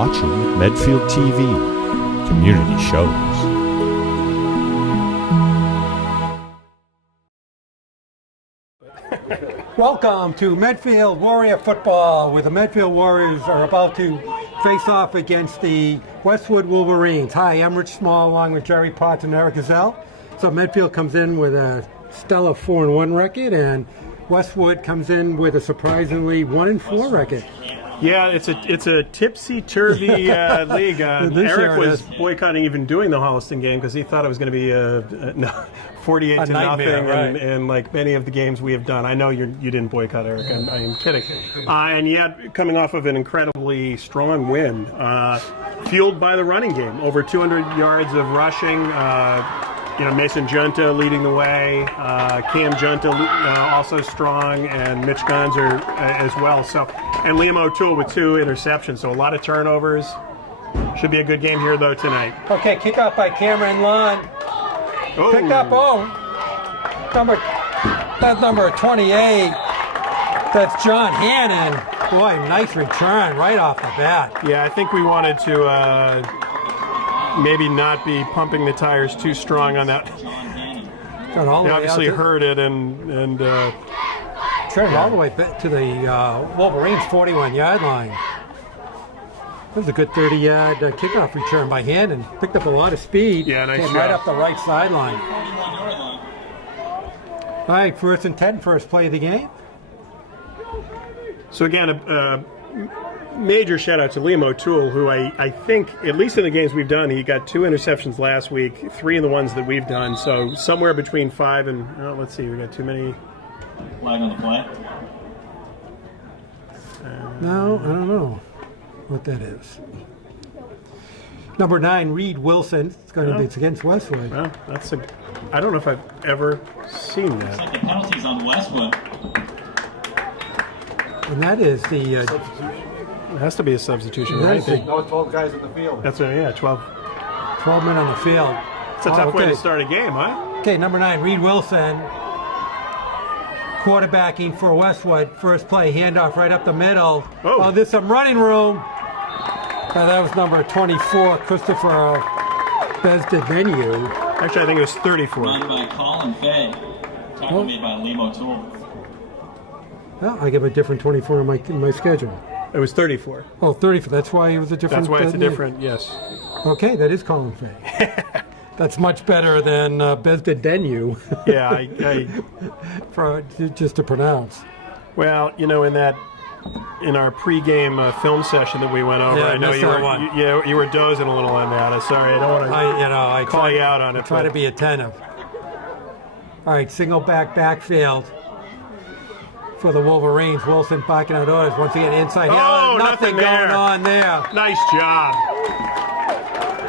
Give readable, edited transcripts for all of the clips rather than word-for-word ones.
watching Medfield TV, community shows. Welcome to Medfield Warrior Football, where the Medfield Warriors are about to face off against the Westwood Wolverines. Hi, I'm Rich Small along with Jerry Potts and Eric Gazelle. So Medfield comes in with a stellar 4-1 record, and Westwood comes in with a surprisingly 1-4 record. Yeah, it's a tipsy-turvy league. Eric was boycotting even doing the Holliston game because he thought it was going to be 48-0, right. and like many of the games we have done. I know you didn't boycott, Eric. I am kidding. And yet, coming off of an incredibly strong win, fueled by the running game, over 200 yards of rushing. Mason Junta leading the way, Cam Junta also strong, and Mitch Gonzer as well. So, and Liam O'Toole with 2 interceptions. So a lot of turnovers. Should be a good game here though tonight. Okay, kickoff by Cameron Lund. Oh. Picked up that's number 28. That's John Hannon. Boy, nice return right off the bat. Yeah, I think we wanted to maybe not be pumping the tires too strong on that. He obviously heard it and turned all the way back to the Wolverines' 41-yard line. That was a good 30-yard kickoff return by Hannon. Picked up a lot of speed. Yeah, nice Came shot. right up the right sideline. All right, 1st and 10, first play of the game. So again, major shout out to Liam O'Toole, who I think, at least in the games we've done, he got 2 interceptions last week, 3 in the ones that we've done. So somewhere between 5 and, let's see, we got too many. Flag on the play. No, I don't know what that is. Number 9, Reed Wilson. It's against Westwood. Well, I don't know if I've ever seen that. Looks like the penalty's on Westwood. And that is the... It has to be a substitution, right? No, 12 guys in the field. That's right, yeah, 12. 12 men on the field. It's a tough way to start a game, huh? Okay, number 9, Reed Wilson. Quarterbacking for Westwood. First play, handoff right up the middle. Oh, there's some running room. That was number 24, Christopher Bezdemenu. Actually, I think it was 34. Run by Colin Fay. Tackle made by Liam O'Toole. Well, I give a different 24 in my schedule. It was 34. Oh, 34. That's why it was a different... That's why it's a different, yes. Okay, that is Colin Fay. That's much better than Bezdemenu. Yeah, just to pronounce. Well, in our pregame film session that we went over, I know you were dozing a little on that. Sorry, I don't want to I call you out on it. Try to be attentive. All right, single backfield for the Wolverines. Wilson backing out orders. Once again, inside. Nothing going on there. Nice job.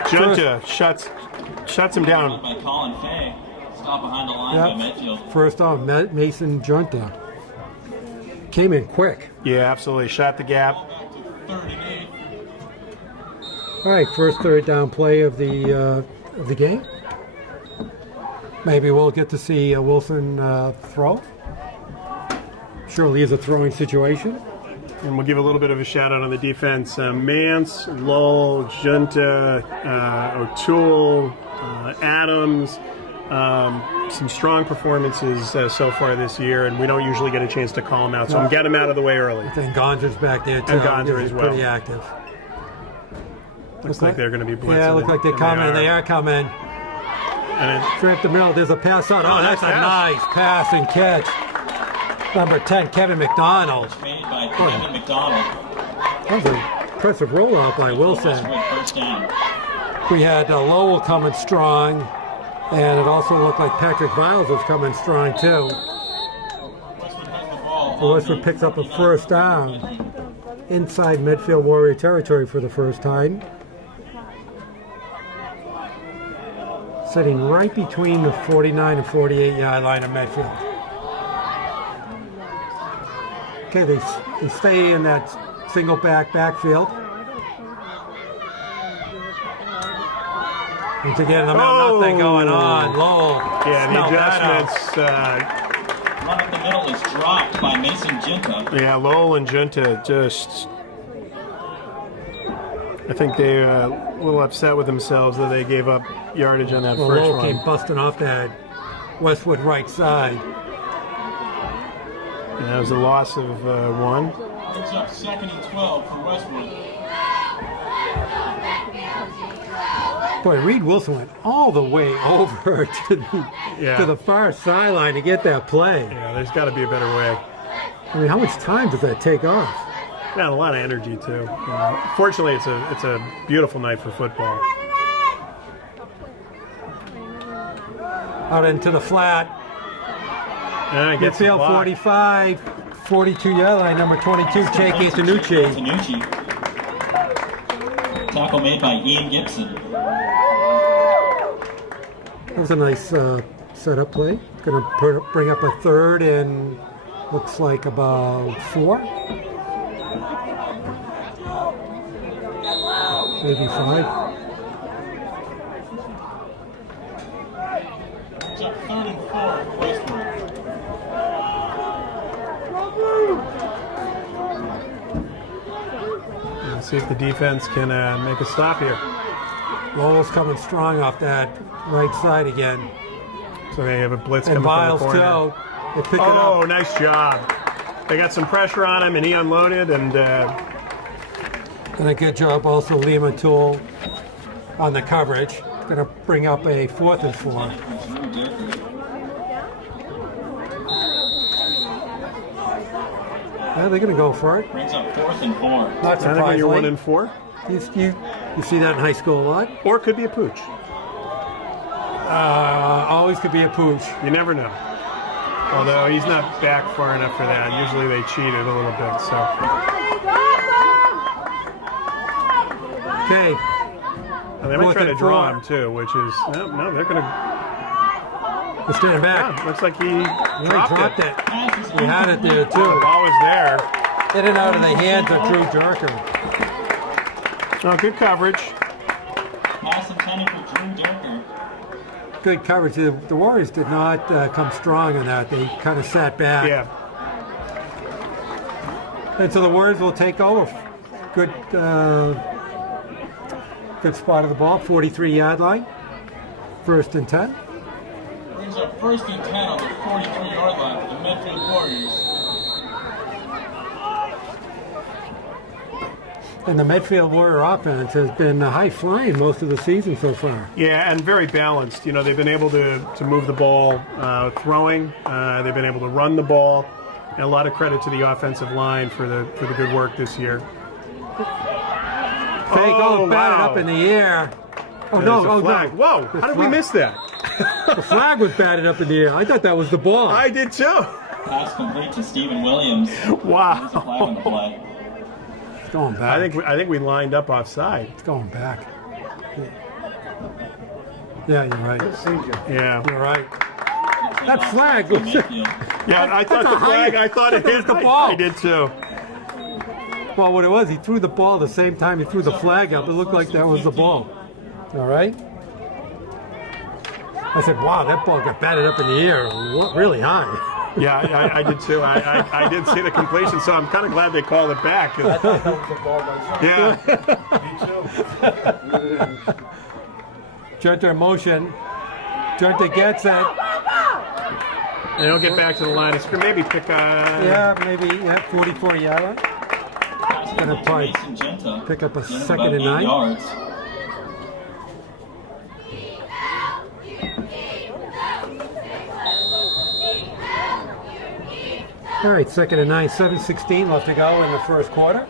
Junta shuts him down. By Colin Fay. Stop behind the line by Medfield. First down, Mason Junta. Came in quick. Yeah, absolutely. Shot the gap. All right, first third down play of the game. Maybe we'll get to see Wilson throw. Surely is a throwing situation. And we'll give a little bit of a shout out on the defense. Mance, Lull, Junta, O'Toole, Adams. Some strong performances so far this year, and we don't usually get a chance to call them out, so I'm getting them out of the way early. I think Gonzer's back there, too. And Gonzer as well. Pretty active. Looks like they're going to be blitzing. Yeah, look like they're coming. They are coming. And straight up the middle, there's a pass out. Oh, that's a nice pass and catch. Number 10, Kevin McDonald. Made by Kevin McDonald. That was an impressive rollout by Wilson. First down. We had Lowell coming strong, and it also looked like Patrick Viles was coming strong, too. Westwood picks up a first down inside Medfield Warrior territory for the first time. Sitting right between the 49 and 48-yard line of Medfield. Okay, they stay in that single backfield. Once again, nothing going on. Lowell. Yeah, the adjustments. Run up the middle is dropped by Mason Junta. Yeah, Lowell and Junta just I think they a little upset with themselves that they gave up yardage on that Well, first Lowell run. came busting off that Westwood right side. And that was a loss of 1. Brings up 2nd and 12 for Westwood. Boy, Reed Wilson went all the way over to the far sideline to get that play. Yeah, there's got to be a better way. I mean, how much time does that take off? Got a lot of energy too. Fortunately, it's a beautiful night for football. Out into the flat. And it gets Midfield blocked. 45, 42-yard line, number 22, Jake Antonucci. Antonucci. Tackle made by Ian Gibson. That was a nice setup play. Going to bring up a third and looks like about 4. Maybe 5. Brings up 3rd and 4 for Westwood. Let's see if the defense can make a stop here. Lowell's coming strong off that right side again. So they have a blitz And coming Miles, from the corner. too. They pick it Oh, up. nice job. They got some pressure on him, and he unloaded, and And a good job also, Liam O'Toole on the coverage. Going to bring up a 4th and 4. Yeah, they're going to go for it. Brings up 4th and 4. Not I think when you're 1 surprisingly. and 4, You see that in high school a lot. or it could be a pooch. Always could be a pooch. You never know. Although he's not back far enough for that. Usually they cheated a little bit. So Okay, and they might 4th try to and draw 4. him too, which is no. They're gonna. they're standing back. Yeah, looks like he Yeah, he dropped dropped it. it. He had it there The too. ball was there. In and out of the hands of Drew Durker. Oh, good coverage. Pass intended for Drew Durker. Good coverage. The Warriors did not come strong on that. They kind of sat back. Yeah. And so the Warriors will take over. Good good spot of the ball, 43-yard line. 1st and 10. Brings up 1st and 10 on the 43-yard line for the Medfield Warriors. And the Medfield Warrior offense has been high-flying most of the season so far. Yeah, and very balanced. You know, they've been able to move the ball throwing. They've been able to run the ball. And a lot of credit to the offensive line for the good work this year. Fake, batted wow. up in the air. Oh, There's no, a flag. no. Whoa, The how did we flag- miss that? The flag was batted up in the air. I thought that was the ball. I did too. Pass complete to Stephen Williams. There's a flag on the Wow. play. It's going back. I think we lined up offside. It's going back. Yeah, you're right. Yeah. You're right. That flag was... Medfield. Yeah, I thought the flag, I thought it hit the ball. I did too. Well, what it was, he threw the ball the same time he threw the flag up. It looked like that was the ball. All right? I said, wow, that ball got batted up in the air really high. Yeah, I did too. I did see the completion, so I'm kind of glad they called it back. Yeah. Junter in motion. Junter gets it. They don't get back to the line of scrimmage. Maybe pick Yeah, maybe 44-yard line. Pass Gonna complete to probably Mason Genta. pick up a Gain of 2nd about and 8 9. yards. All right, 2nd and 9, 7:16 left to go in the first quarter.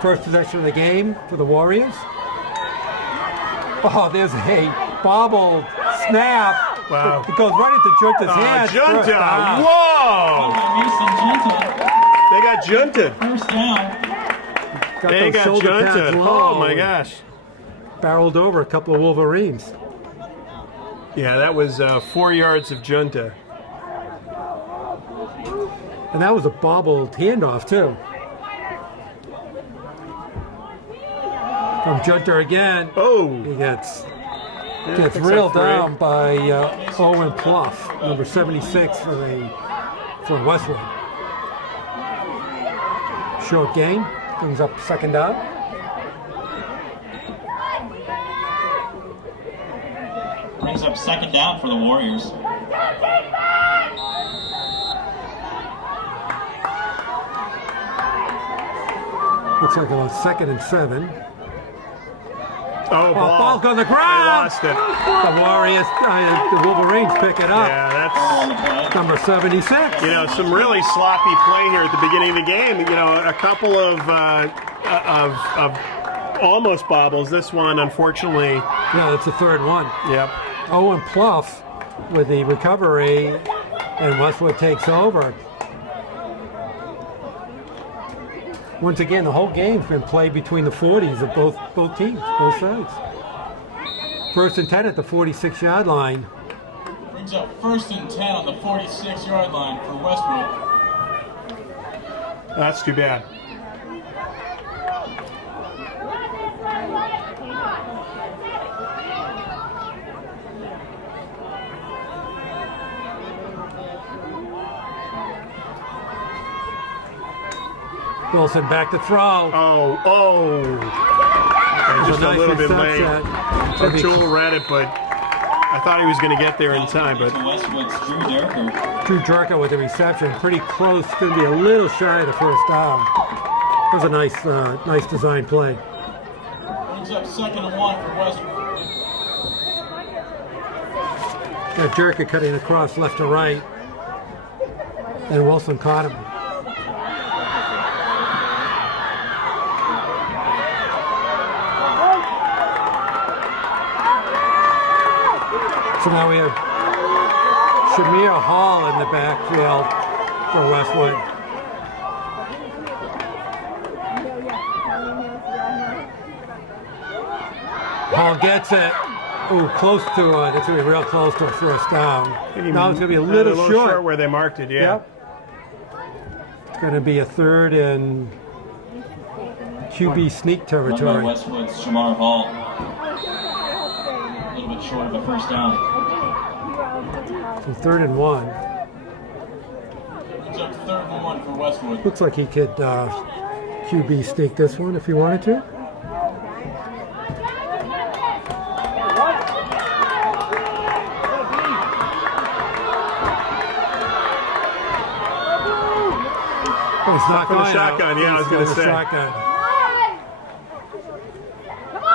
First possession of the game for the Warriors. Oh, there's a bobbled snap. Wow. It goes right into Junta's hands. First Junta! down. Whoa! Mason Genta. They got junted. First down. Got They those got shoulder pads junted. low. Oh my gosh. Barreled over a couple of Wolverines. Yeah, that was 4 yards of junta. And that was a bobbled handoff, too. From Junter again. Oh. He gets Picks up reeled 3. down by Owen Pluff, number 76 for Westwood. Short gain, brings up 2nd down. Brings up second down for the Warriors. Looks like a 2nd and 7. Oh, Ball's on the They ground. lost it. The Warriors, the Wolverines pick it up. Yeah, that's, Number 76. you know, some really sloppy play here at the beginning of the game. You know, a couple of almost bobbles. This one, unfortunately. Yeah, it's the 3rd one. Yep. Owen Pluff with the recovery, and Westwood takes over. Once again, the whole game's been played between the 40s of both teams, both sides. 1st and 10 at the 46-yard line. Brings up 1st and 10 on the 46-yard line for Westwood. That's too bad. Wilson back to throw. Oh. And just a little bit late. O'Toole read it, but I thought he was going to get there in time. But Westwood's Drew Durker. Drew Durka with the reception, pretty close. Going to be a little shy of the 1st down. That was a nice design play. Brings up 2nd and 1 for Westwood. Got Durka cutting across left to right, and Wilson caught him. So now we have Shamir Hall in the backfield for Westwood. Hall gets it. Ooh, close to it. It's going to be real close to a 1st down. Now it's going to be a little short. where they marked it, yeah. Yep. It's going to be a 3rd and QB sneak Run by territory. Westwood's Shamar Hall. A little bit short of a 1st down. So 3rd and 1. Brings up 3rd and 1 for Westwood. Looks like he could QB sneak this one if he wanted to. Oh, he's not For the going shotgun, out. yeah, I was gonna He's say. shotgun.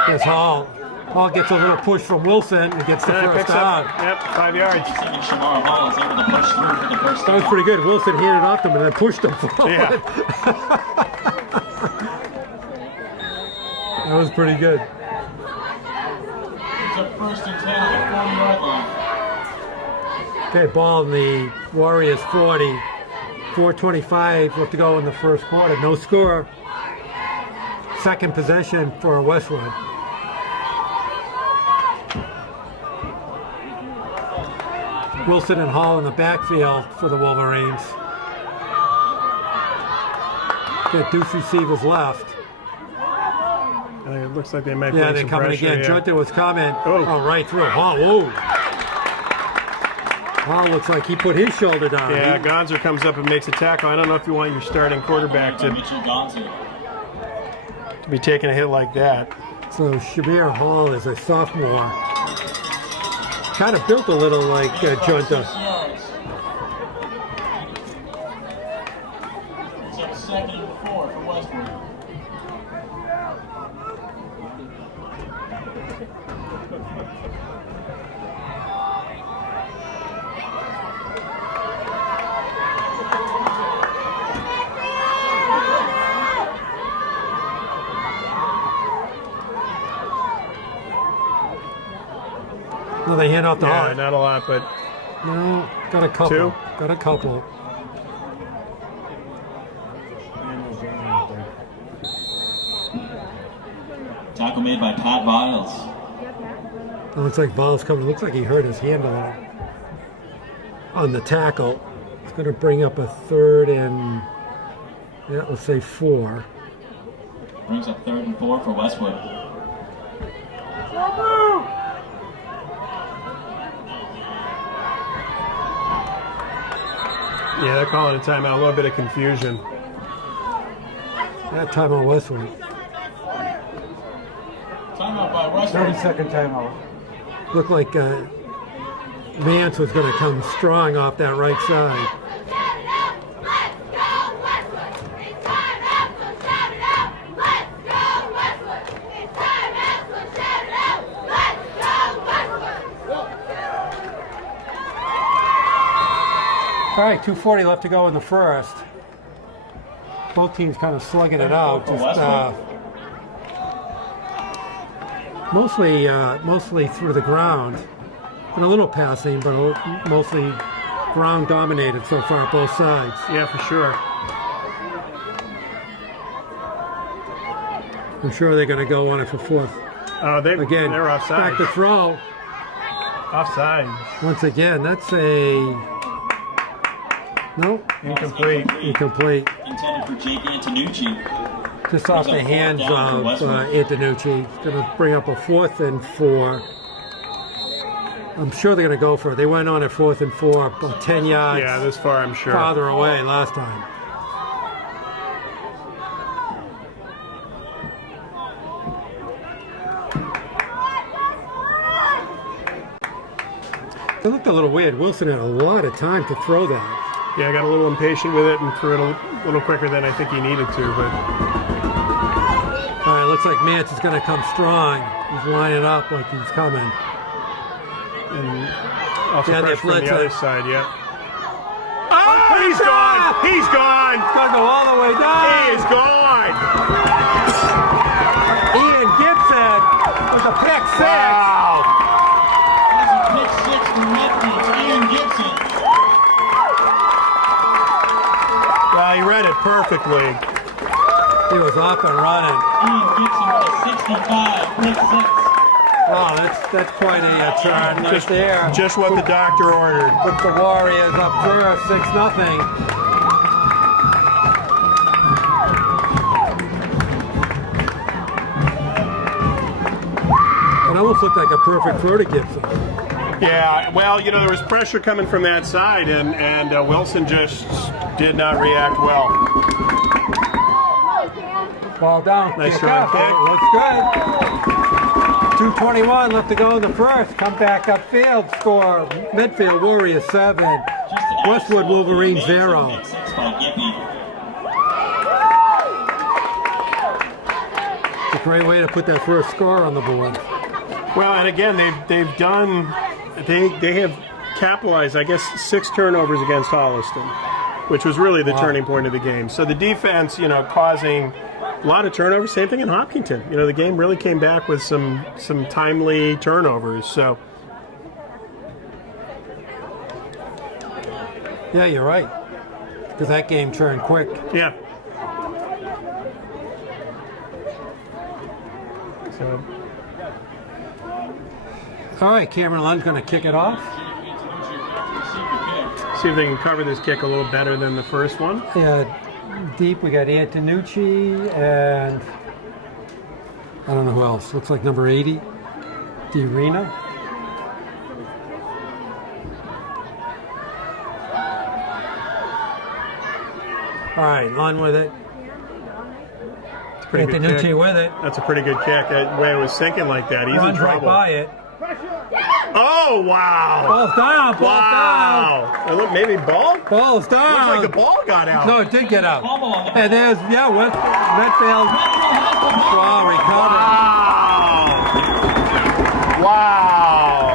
There's Hall. Hall gets a little push from Wilson and gets the And it 1st picks down. up, 5 yards. Second Shamar Hall is able to push through for the 1st That was down. pretty good. Wilson handed off to him and then pushed him forward. Yeah. That was pretty good. Brings up 1st and 10 on the 40-yard line. Okay, ball in the Warriors 40. 4:25 left to go in the 1st quarter. No score. 2nd possession for Westwood. Wilson and Hall in the backfield for the Wolverines. Got deuce receivers left. It looks like they might Yeah, bring they're some coming pressure, again. yeah. Junta was coming. Oh. Oh, right through. Hall, whoa. Hall looks like he put his shoulder down. Yeah, Gonzer comes up and makes a tackle. I don't know if you want your starting quarterback to Mitchell Gonzer. be taking a hit like that. So Shamir Hall is a sophomore. Kind of built a little like Junta. 6 yards. Brings up 2nd and 4 for Westwood. No, they hand off the Yeah, Hall. not a lot, but No, got a couple. Two? Got a couple. Tackle made by Pat Biles. It looks like Ball's coming. Looks like he hurt his hand on the tackle. It's going to bring up a 3rd and, yeah, let's say 4. Brings up 3rd and 4 for Westwood. yeah, they're calling a timeout. A little bit of confusion. That time on Westwood. Timeout by Westwood. 30-second timeout. Looked like Vance was going to come strong off that right side. All right, 2:40 left to go in the first. Both teams kind of slugging it out. Just mostly through the ground. And a little passing, but mostly ground dominated so far, both sides. Yeah, for sure. I'm sure they're going to go on it for fourth. Again, they're offside. Back to throw. Offside. Once again, that's a... No. Incomplete. Incomplete. Intended for Jake Antonucci. Just off the hands of Antonucci. Going to bring up a 4th and 4. I'm sure they're going to go for it. They went on at 4th and 4, about 10 yards. Yeah, this far, I'm sure. Farther away last time. It looked a little weird. Wilson had a lot of time to throw that. Yeah, I got a little impatient with it and threw it a little quicker than I think he needed to. But all right, looks like Mance is going to come strong. He's lining up like he's coming. And also Yeah, fresh from the other side, yeah. Oh, He's gone! He's gone! He's going to go all the way down. He is gone! Ian Gibson with a pick 6. Wow! That's a pick 6 from Medfield. Ian Gibson. Well, he read it perfectly. He was off and running. Ian Gibson with a 65, pick 6. Wow, that's quite a turn right there. Just what the doctor ordered. Put the Warriors up first, 6-0. It almost looked like a perfect throw to Gibson. Yeah, well, you know, there was pressure coming from that side, and Wilson just did not react well. Ball down. Nice kick try, up. kick. Looks good. 2:21 left to go in the first. Come back upfield. Score Medfield Warriors 7. Westwood Wolverines 0. Pick 6 by Gippy. It's a great way to put that first score on the board. Well, and again, they have capitalized, I guess, 6 turnovers against Holliston, which was really the turning point of the game. So the defense, you know, causing a lot of turnovers. Same thing in Hopkinton. You know, the game really came back with some timely turnovers. So Yeah, you're right. Because that game turned quick. yeah. So All right, Cameron Lund's going to kick it off. see if they can cover this kick a little better than the first one. Deep, we got Antonucci and I don't know who else. Looks like number 80, DeRena. All right, Lund with it. Pretty good Antonucci kick. with it. That's a pretty good kick. The way I was thinking like that, he's in Runs right trouble. by it. Oh, wow. Ball's down, ball's Wow. And look, maybe ball? down. Ball's down. Looks like the ball got out. No, it did get out. And there's, Medfield. Wow, recovered. Wow.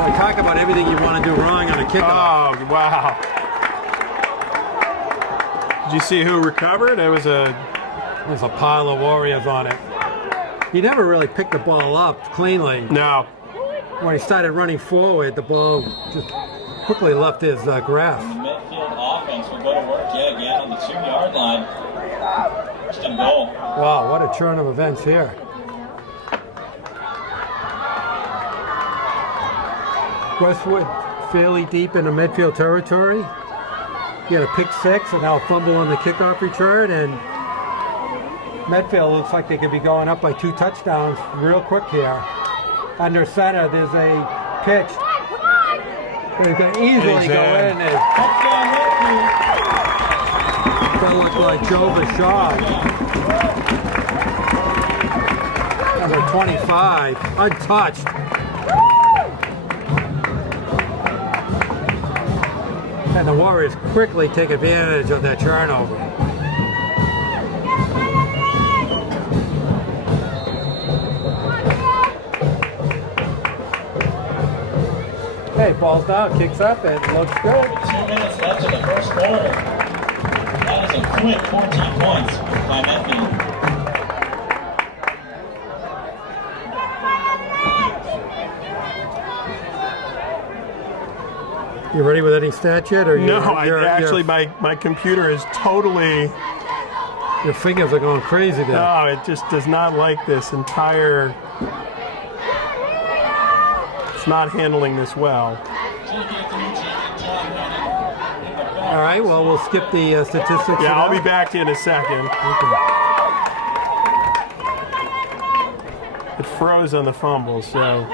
Well, talk about everything you want to do wrong on a kickoff. Oh, wow. Did you see who recovered? It was a... There's a pile of Warriors on it. He never really picked the ball up cleanly. No. When he started running forward, the ball just quickly left his grasp. The Medfield offense will go to work yet again on the 2-yard line. First and goal. Wow, what a turn of events here. Westwood fairly deep into Medfield territory. He had a pick 6 and now a fumble on the kickoff return, and Medfield looks like they could be going up by 2 touchdowns real quick here. Under center, there's a pitch. They can easily go in and Touchdown Medfield. that looked like Joe Bashad. Number 25, untouched. And the Warriors quickly take advantage of that turnover. Hey, ball's down, kicks up, and looks good. 2 minutes left in the first quarter. That is a quick 14 points by Medfield. You ready with any stats yet? Or No, my computer is totally... Your fingers are going crazy there. No, it just does not like this entire... It's not handling this well. All right, well, we'll skip the statistics. Yeah, I'll be back in a second. Okay. It froze on the fumble, so...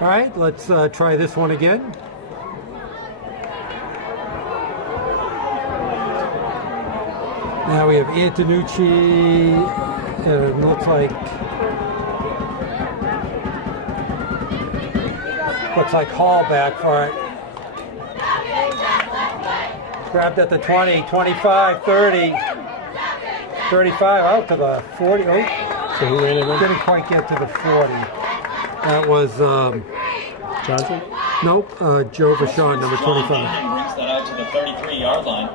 All right, let's try this one again. Now we have Antonucci, and it looks like Hall back for it. Grabbed at the 20, 25, 30, 35, out to the 40. Oh, So who ran it in? didn't quite get to the 40. That was Johnson? nope, Joe Vachon, number 25. Brings that out to the 33-yard line.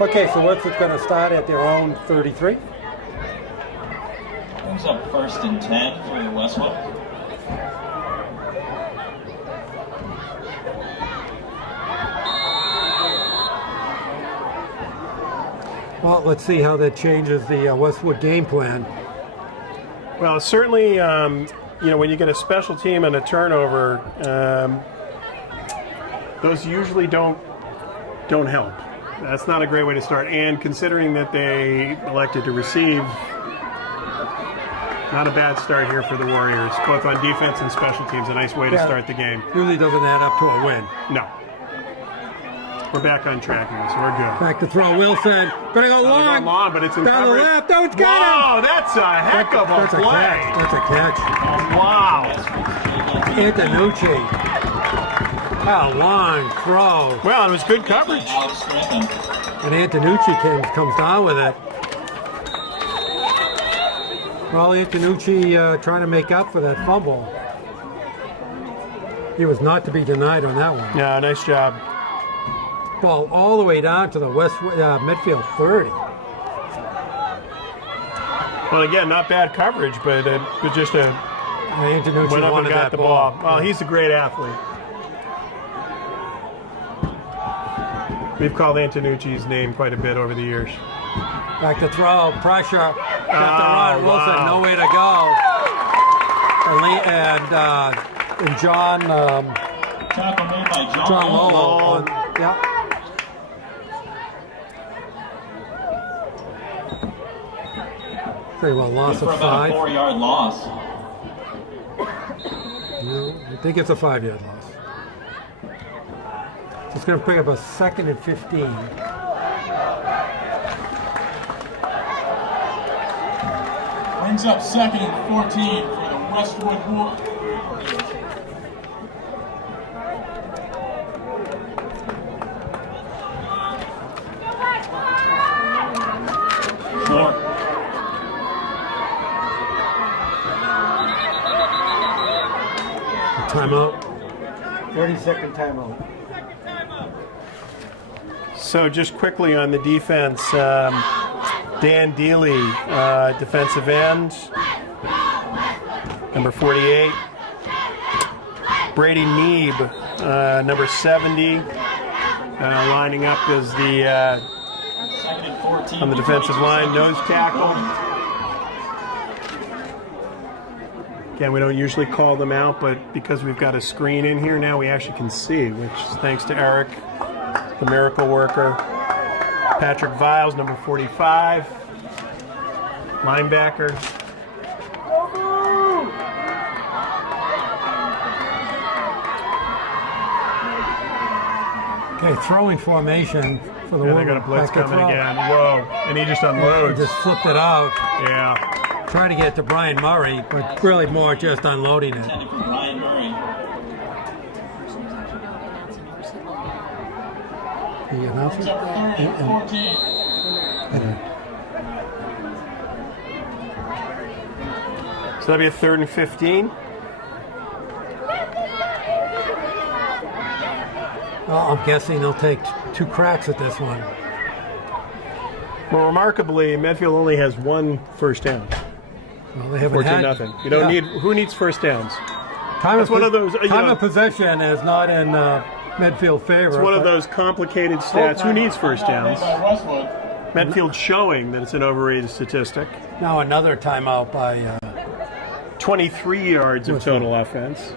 Okay, so Westwood's going to start at their own 33. Brings up 1st and 10 for Westwood. Well, let's see how that changes the Westwood game plan. Well, certainly, when you get a special team and a turnover, those usually don't help. That's not a great way to start. And considering that they elected to receive, not a bad start here for the Warriors, both on defense and special teams. A nice way to start the game. Usually doesn't add up to a win. No. We're back on track here, so we're good. Back to throw, Wilson. Gonna go long. Long, but it's in Down the coverage. left. Oh, it's got Wow, him. that's a heck of a That's a play. catch. That's a catch. Wow. Antonucci. A long throw. Well, it was good coverage. Alex Griffin. And Antonucci comes down with it. Well, Antonucci trying to make up for that fumble. He was not to be denied on that one. Yeah, nice job. Ball all the way down to the Westwood Medfield 30. Well, again, not bad coverage, but just a Antonucci went up and wanted got that the ball. Well, he's a great athlete. We've called Antonucci's name quite a bit over the years. Back to throw, pressure, got the run. Wilson, wow. nowhere to go. And John Tackle made by John Lowell. Lowell. Yeah. Very well, loss For of about a 5. 4-yard loss. No, I think it's a 5-yard loss. So it's going to pick up a 2nd and 15. Brings up 2nd and 14 for the Westwood Wolves. Short. Timeout. 30-second timeout. So just quickly on the defense, Dan Dealey, defensive end, number 48. Brady Neeb, number 70, lining up as the 2nd and 14. on the defensive line, nose tackle. Again, we don't usually call them out, but because we've got a screen in here now, we actually can see, which is thanks to Eric, the miracle worker. Patrick Viles, number 45, linebacker. Okay, throwing formation. for the And they woman. got a blitz Back to coming throw. again. Whoa. And he just He unloads. just flipped it out, Yeah. trying to get to Brian Murray, but really more just unloading it. Intended for Brian Murray. The announcer? It's up third and 14. So that'd be a 3rd and 15. Well, I'm guessing they'll take 2 cracks at this one. Well, remarkably, Medfield only has 1 first down. Well, they haven't 14-0. You don't need. Who needs first downs? Time That's one of those. Time of possession is not in Medfield favor. It's one of those complicated stats. Who needs first downs? By Westwood. Medfield showing that it's an overrated statistic. Now another timeout by 23 yards of total offense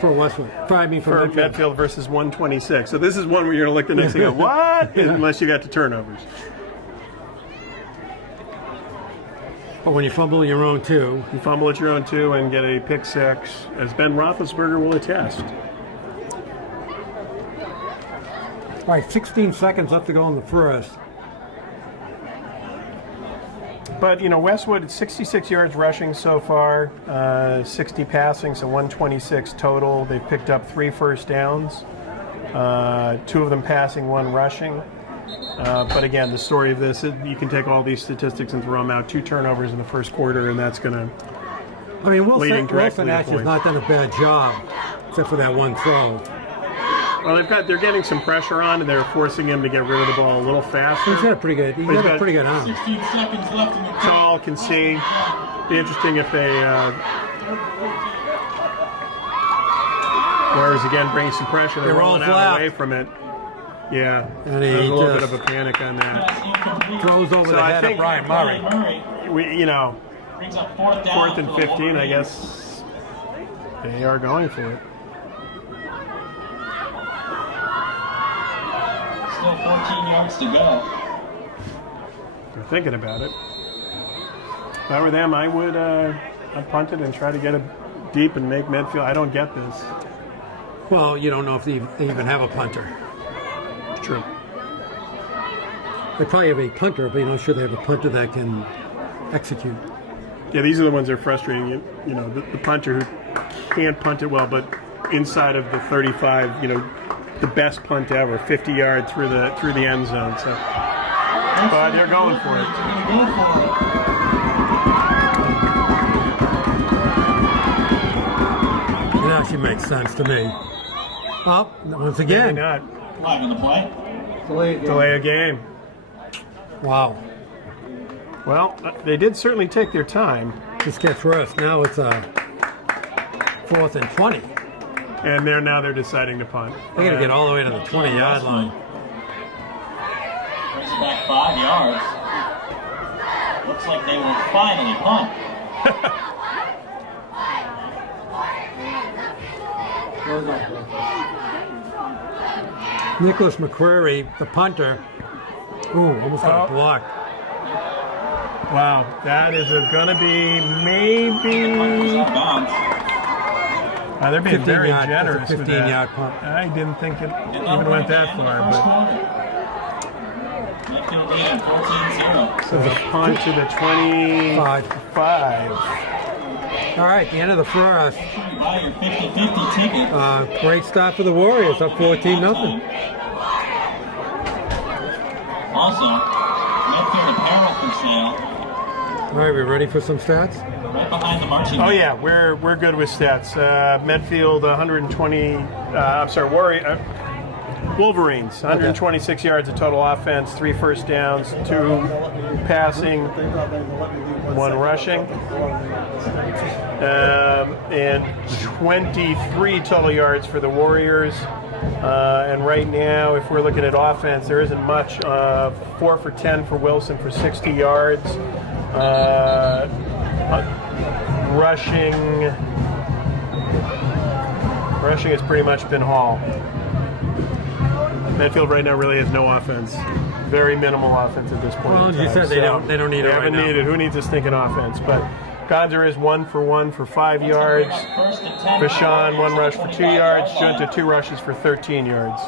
for Westwood. I mean, for Medfield versus 126. So this is one where you're going to look the next thing and go, what? Unless you got to turnovers. But when you fumble your own too. You fumble at your own 2 and get a pick 6, as Ben Roethlisberger will attest. All right, 16 seconds left to go in the first. But, Westwood, it's 66 yards rushing so far, 60 passing, so 126 total. They've picked up 3 first downs, 2 of them passing, 1 rushing. But again, the story of this, you can take all these statistics and throw them out. 2 turnovers in the first quarter, and that's going to I mean, leading Wilson directly to actually has points. not done a bad job, except for that 1 throw. Well, they're getting some pressure on, and they're forcing him to get rid of the ball a little faster. He's got a pretty good. He's got a pretty good arm. 16 seconds left in the Tall, can see. Be interesting if they. Warriors again bringing some pressure. They're They're all rolling out flat. away from it. Yeah, And there's he a little bit just of a panic on that. pass incomplete. Throws over So the I head of think- Brian Brian Murray. Murray We, brings up 4th down. 4th and for the 15, I Wolverines. guess they are going for it. Still 14 yards to go. They're thinking about it. If I were them, I would I'd punt it and try to get it deep and make Medfield. I don't get this. Well, you don't know if they even have a punter. It's true. They probably have a punter, but you're not sure they have a punter that can execute. Yeah, these are the ones that are frustrating. You know, the punter who can't punt it well, but inside of the 35, the best punt ever, 50 yards through the end zone. So, but they're going for it. Go for it. It actually makes sense to me. Oh, once Maybe again. not. Flag on the play. Delay a game. Wow. Well, they did certainly take their time. This gets worse. Now it's a 4th and 20. And they're deciding to punt. They got to get all the way to the 20-yard line. Brings it back 5 yards. Looks like they will finally punt. Nicholas McCrary, the punter. Ooh, almost got a block. Wow, that is going to be maybe. Out of bounds. They're being very 15-yard, generous that's a with 15-yard that. punt. I didn't think it even went that far, but Medfield lead 14-0. so the punt to the 25. All right, the end of the first. Buy your 50-50 ticket. Great start for the Warriors, up 14-0. Also, Medfield apparel for sale. All right, we ready for some stats? Right behind the marching Oh band. yeah, we're good with stats. Medfield 120. Wolverines 126 yards of total offense, 3 first downs, 2 passing, 1 rushing, and 23 total yards for the Warriors. And right now, if we're looking at offense, there isn't much. 4 for 10 for Wilson for 60 yards. Rushing has pretty much been Hall. Medfield right now really has no offense. Very minimal offense at this point. Well, in you time. said they don't need it right haven't now. needed. Who needs a stinking offense? But Gonzer is 1 for 1 for 5 yards. First and 10. Bashan 1 rush for 2 yards. Junta 2 rushes for 13 yards.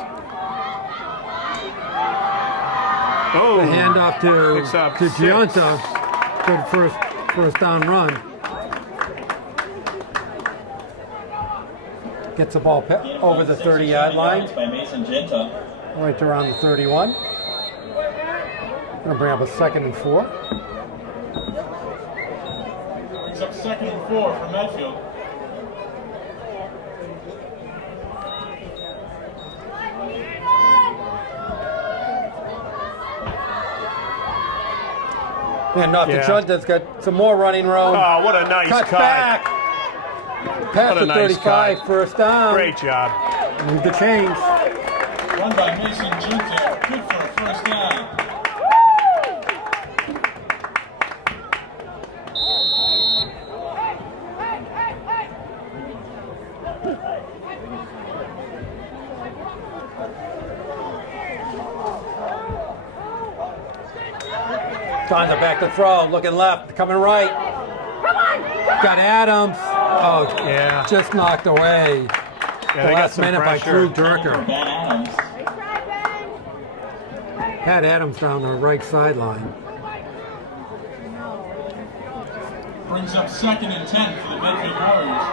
Oh, The handoff picks up to 6. Giunta. Good first down run. Gets the ball over the 30-yard line. By Mason Genta. Right to around the 31. Gonna bring up a 2nd and 4. Brings up 2nd and 4 for Medfield. And off to Giunta's got some more running room. Oh, what a nice Cut cut. back. Past What a the nice 35, cut. first down. Great job. Move the chains. Run by Mason Genta. Good for a first down. Giunta back to throw. Looking left. Coming right. Got Adams. Oh, Yeah. just knocked away. Yeah, The they got last some minute by pressure. Drew For Durker. Ben Adams. Had Adams down the right sideline. Brings up 2nd and 10 for the Medfield Warriors.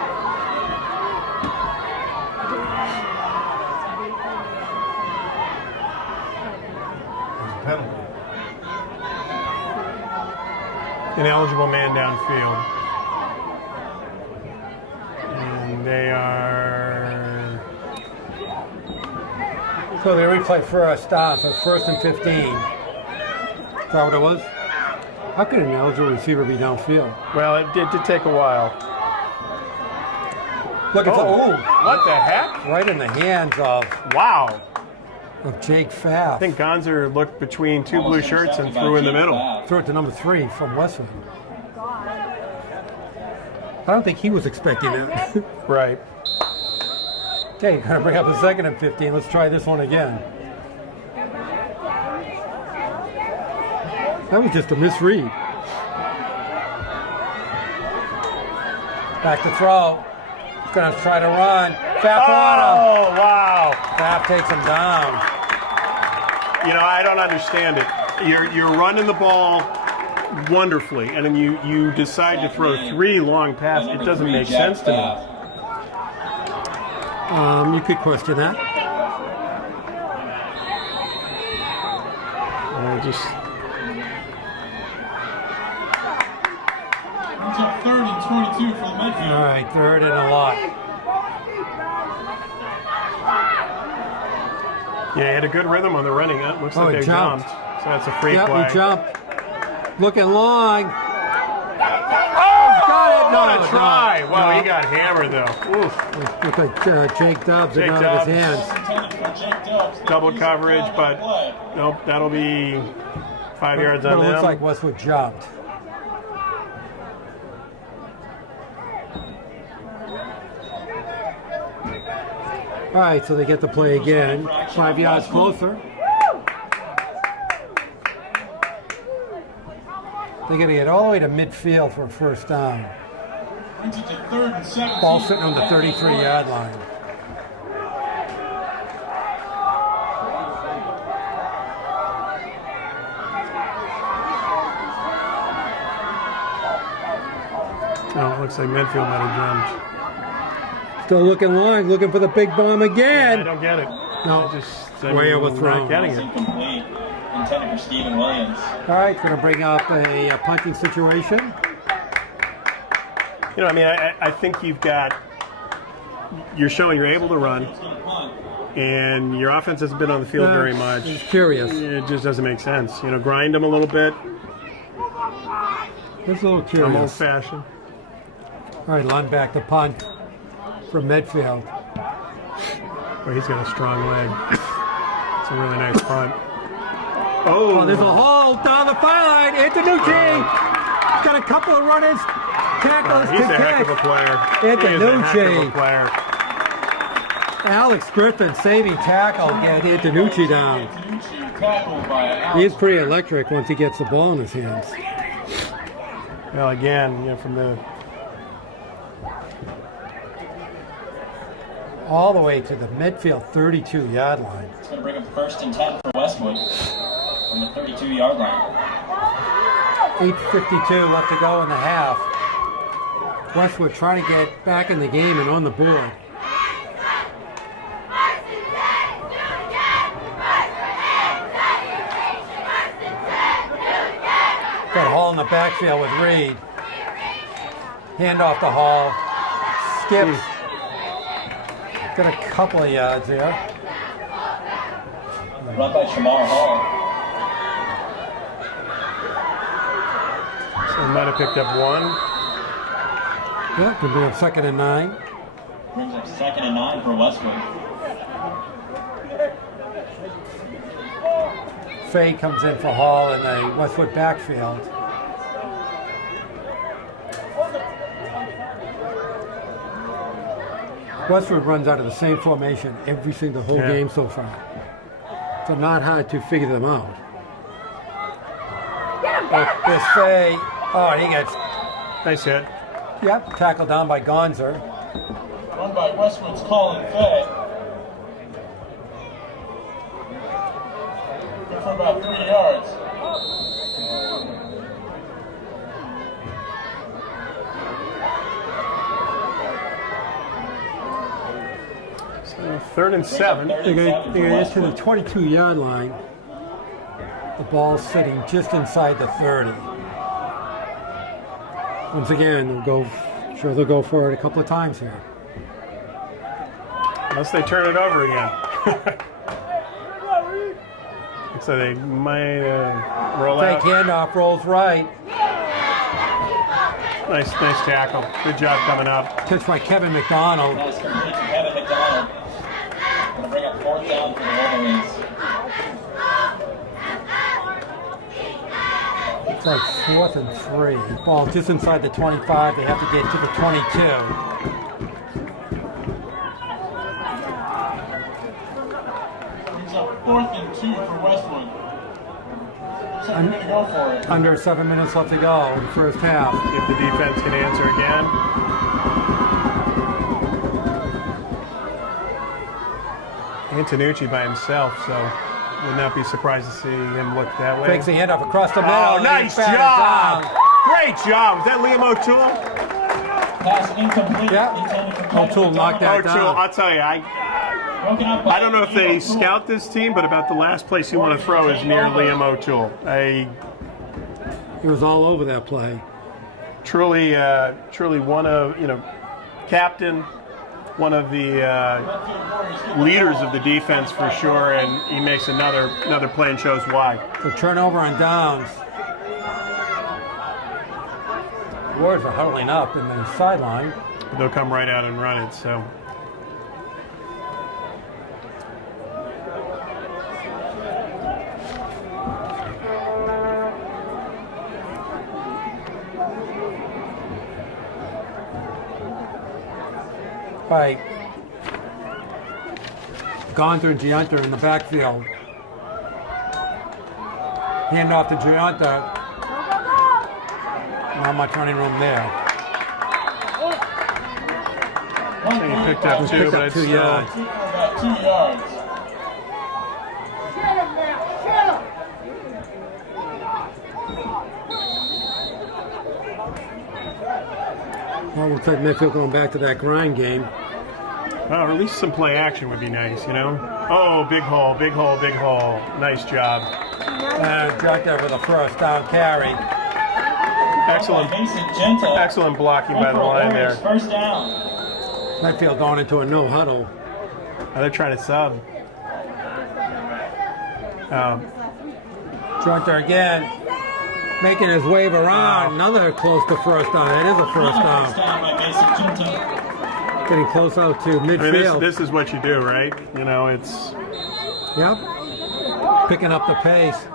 Ineligible man downfield. And they are... So they replay first down, so 1st and 15. Is that what it was? How could an eligible receiver be downfield? Well, it did take a while. Look at What the heck? right in the hands of Wow. Jake Pfaff. I think Gonzer looked between two blue shirts and threw in the middle. Throw it to number 3 from Westwood. I don't think he was expecting that. Right. Okay, gonna bring up a 2nd and 15. Let's try this one again. That was just a misread. Back to throw. Gonna try to run. Pfaff on him. Oh, wow. Pfaff takes him down. You know, I don't understand it. You're running the ball wonderfully, and then you decide to throw 3 long passes. It doesn't make sense to me. You could question that. Brings up 3rd and 22 for the Medfield. All right, 3rd and a lot. Yeah, he had a good rhythm on the running. It looks like he they jumped. jumped. So that's a free play. He jumped. Looking long. Oh, Got it. No, what a try. no, Wow, no. he got hammered, though. Oof. Looked like Jake Dobbs Jake out of Dobbs. his hands. Intended for Jake Dobbs. Double He's coverage, on but play. nope, that'll be 5 yards But on it looks them. like Westwood jumped. All right, so they get the play again. 5 yards closer. They're going to get all the way to midfield for a first down. Brings it to 3rd and 17. Ball sitting on the 33-yard line. Oh, it looks like Medfield might have jumped. Still looking long, looking for the big bomb I again. don't get it. No, I'm way overthrown. not getting It's it. incomplete. Intended for Stephen Williams. All right, going to bring up a punting situation. You know, I mean, I think you're showing you're able to run, He's going to punt. and your offense hasn't been on the field very much. It's curious. It just doesn't make sense. You know, grind them a little bit. It's a little I'm curious. old-fashioned. All right, line back to punt from Medfield. Well, he's got a strong leg. It's a really nice punt. Oh, there's a hole down the far line. Antonucci. He's got a couple of runners. Tackles He's to a heck of a catch. player. It's He is a heck of a Antonucci. player. Alex Griffin saving tackle. Get Antonucci down. Antonucci tackled by Alex. He is pretty electric once he gets the ball in his hands. Well, again, you know, from the All the way to the midfield 32-yard line. It's going to bring up 1st and 10 for Westwood. from the 32-yard line. 8:52 left to go in the half. Westwood trying to get back in the game and on the board. Got Hall in the backfield with Reed. Hand off to Hall. Skips. Got a couple of yards there. Run by Shamar Hall. So he might have picked up one. Yeah, could be a 2nd and 9. Brings up 2nd and 9 for Westwood. Fay comes in for Hall in the Westwood backfield. Westwood runs out of the same formation every single whole game so far. So not hard to figure them out. This Fay, he gets Nice hit. tackled down by Gonzer. Run by Westwood's Colin Fay. Good for about 3 yards. So 3rd and 7. They're going to get to the 22-yard line. The ball's sitting just inside the 30. Once again, they'll go for it a couple of times here. Unless they turn it over again. So they might roll Fake out. handoff, rolls right. Nice tackle. Good job coming up. Catch by Kevin McDonald. Nice complete to Kevin McDonald. Going to bring up 4th down for the Wolverines. It's like 4th and 3. Ball just inside the 25. They have to get to the 22. Brings up 4th and 2 for Westwood. So they're going to go for it. Under 7 minutes left to go in the first half. If the defense can answer again. Antonucci by himself, so would not be surprised to see him look that way. Takes the handoff across the middle. Oh, nice job! Great job! Is that Liam O'Toole? Pass incomplete. Yeah. Intended for Kevin O'Toole knocked that O'Toole, down. I'll tell you, Broken up by I don't know if they O'Toole. scout this team, but about the last place you want to throw is near Liam O'Toole. It was all over that play. Truly one of, captain, one of the leaders of the defense for sure, and he makes another play and shows why. So turnover on downs. Warriors are huddling up in the sideline. They'll come right out and run it, so. By Gonzer and Giunta in the backfield. Hand off to Giunta. Not much running room there. So he picked up Just two, picked but up it's 2 still. yards. About 2 yards. Well, looks like Medfield going back to that grind game. Well, or at least some play action would be nice, Oh, big hole, big hole, big hole. Nice job. Giunta for the first down carry. Excellent, Mason Genta. excellent blocking by the line there. First down. Medfield going into a no huddle. Oh, they're trying to sub. Giunta again. Making his wave around. Another close to first down. That is a first down. First down by Mason Genta. Getting close out to I mean, midfield. this is what you do, right? It's Yep. Picking up the pace.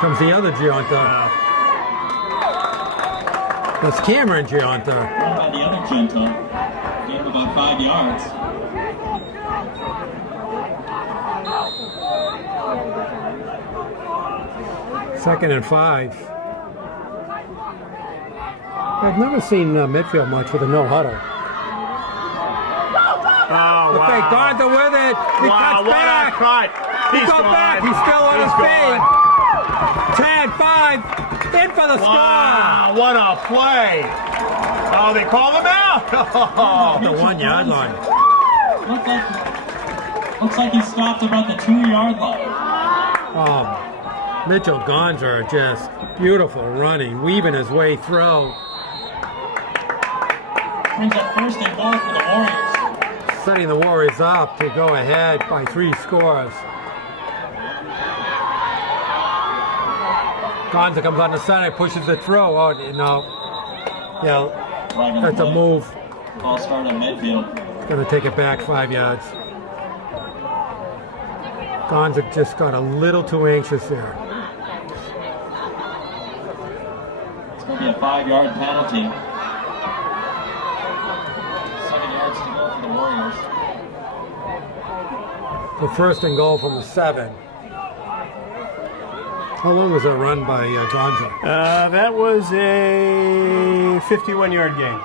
Comes the other Giunta. That's Cameron Giunta. Run by the other Genta. Gain of about 5 yards. Second and 5. I've never seen Medfield much with a no huddle. Oh, The fake. wow. Gonza with it. He Wow, cuts what back. a cut. He He's got gone. back. He's still on his feet. 10, 5. In for the score. Wow, what a play. Oh, they call him out. The 1 yard line. Looks like he stopped about the 2 yard line. Mitchell Gonza just beautiful running, weaving his way through. Brings up first and goal for the Warriors. Setting the Warriors up to go ahead by 3 scores. Gonza comes on the center, pushes it through. Oh, no. Yeah, that's a move. Ball start on Medfield. Going to take it back 5 yards. Gonza just got a little too anxious there. It's going to be a 5-yard penalty. 7 yards to go for the Warriors. The first and goal from the 7. How long was that run by Gonza? That was a 51-yard game.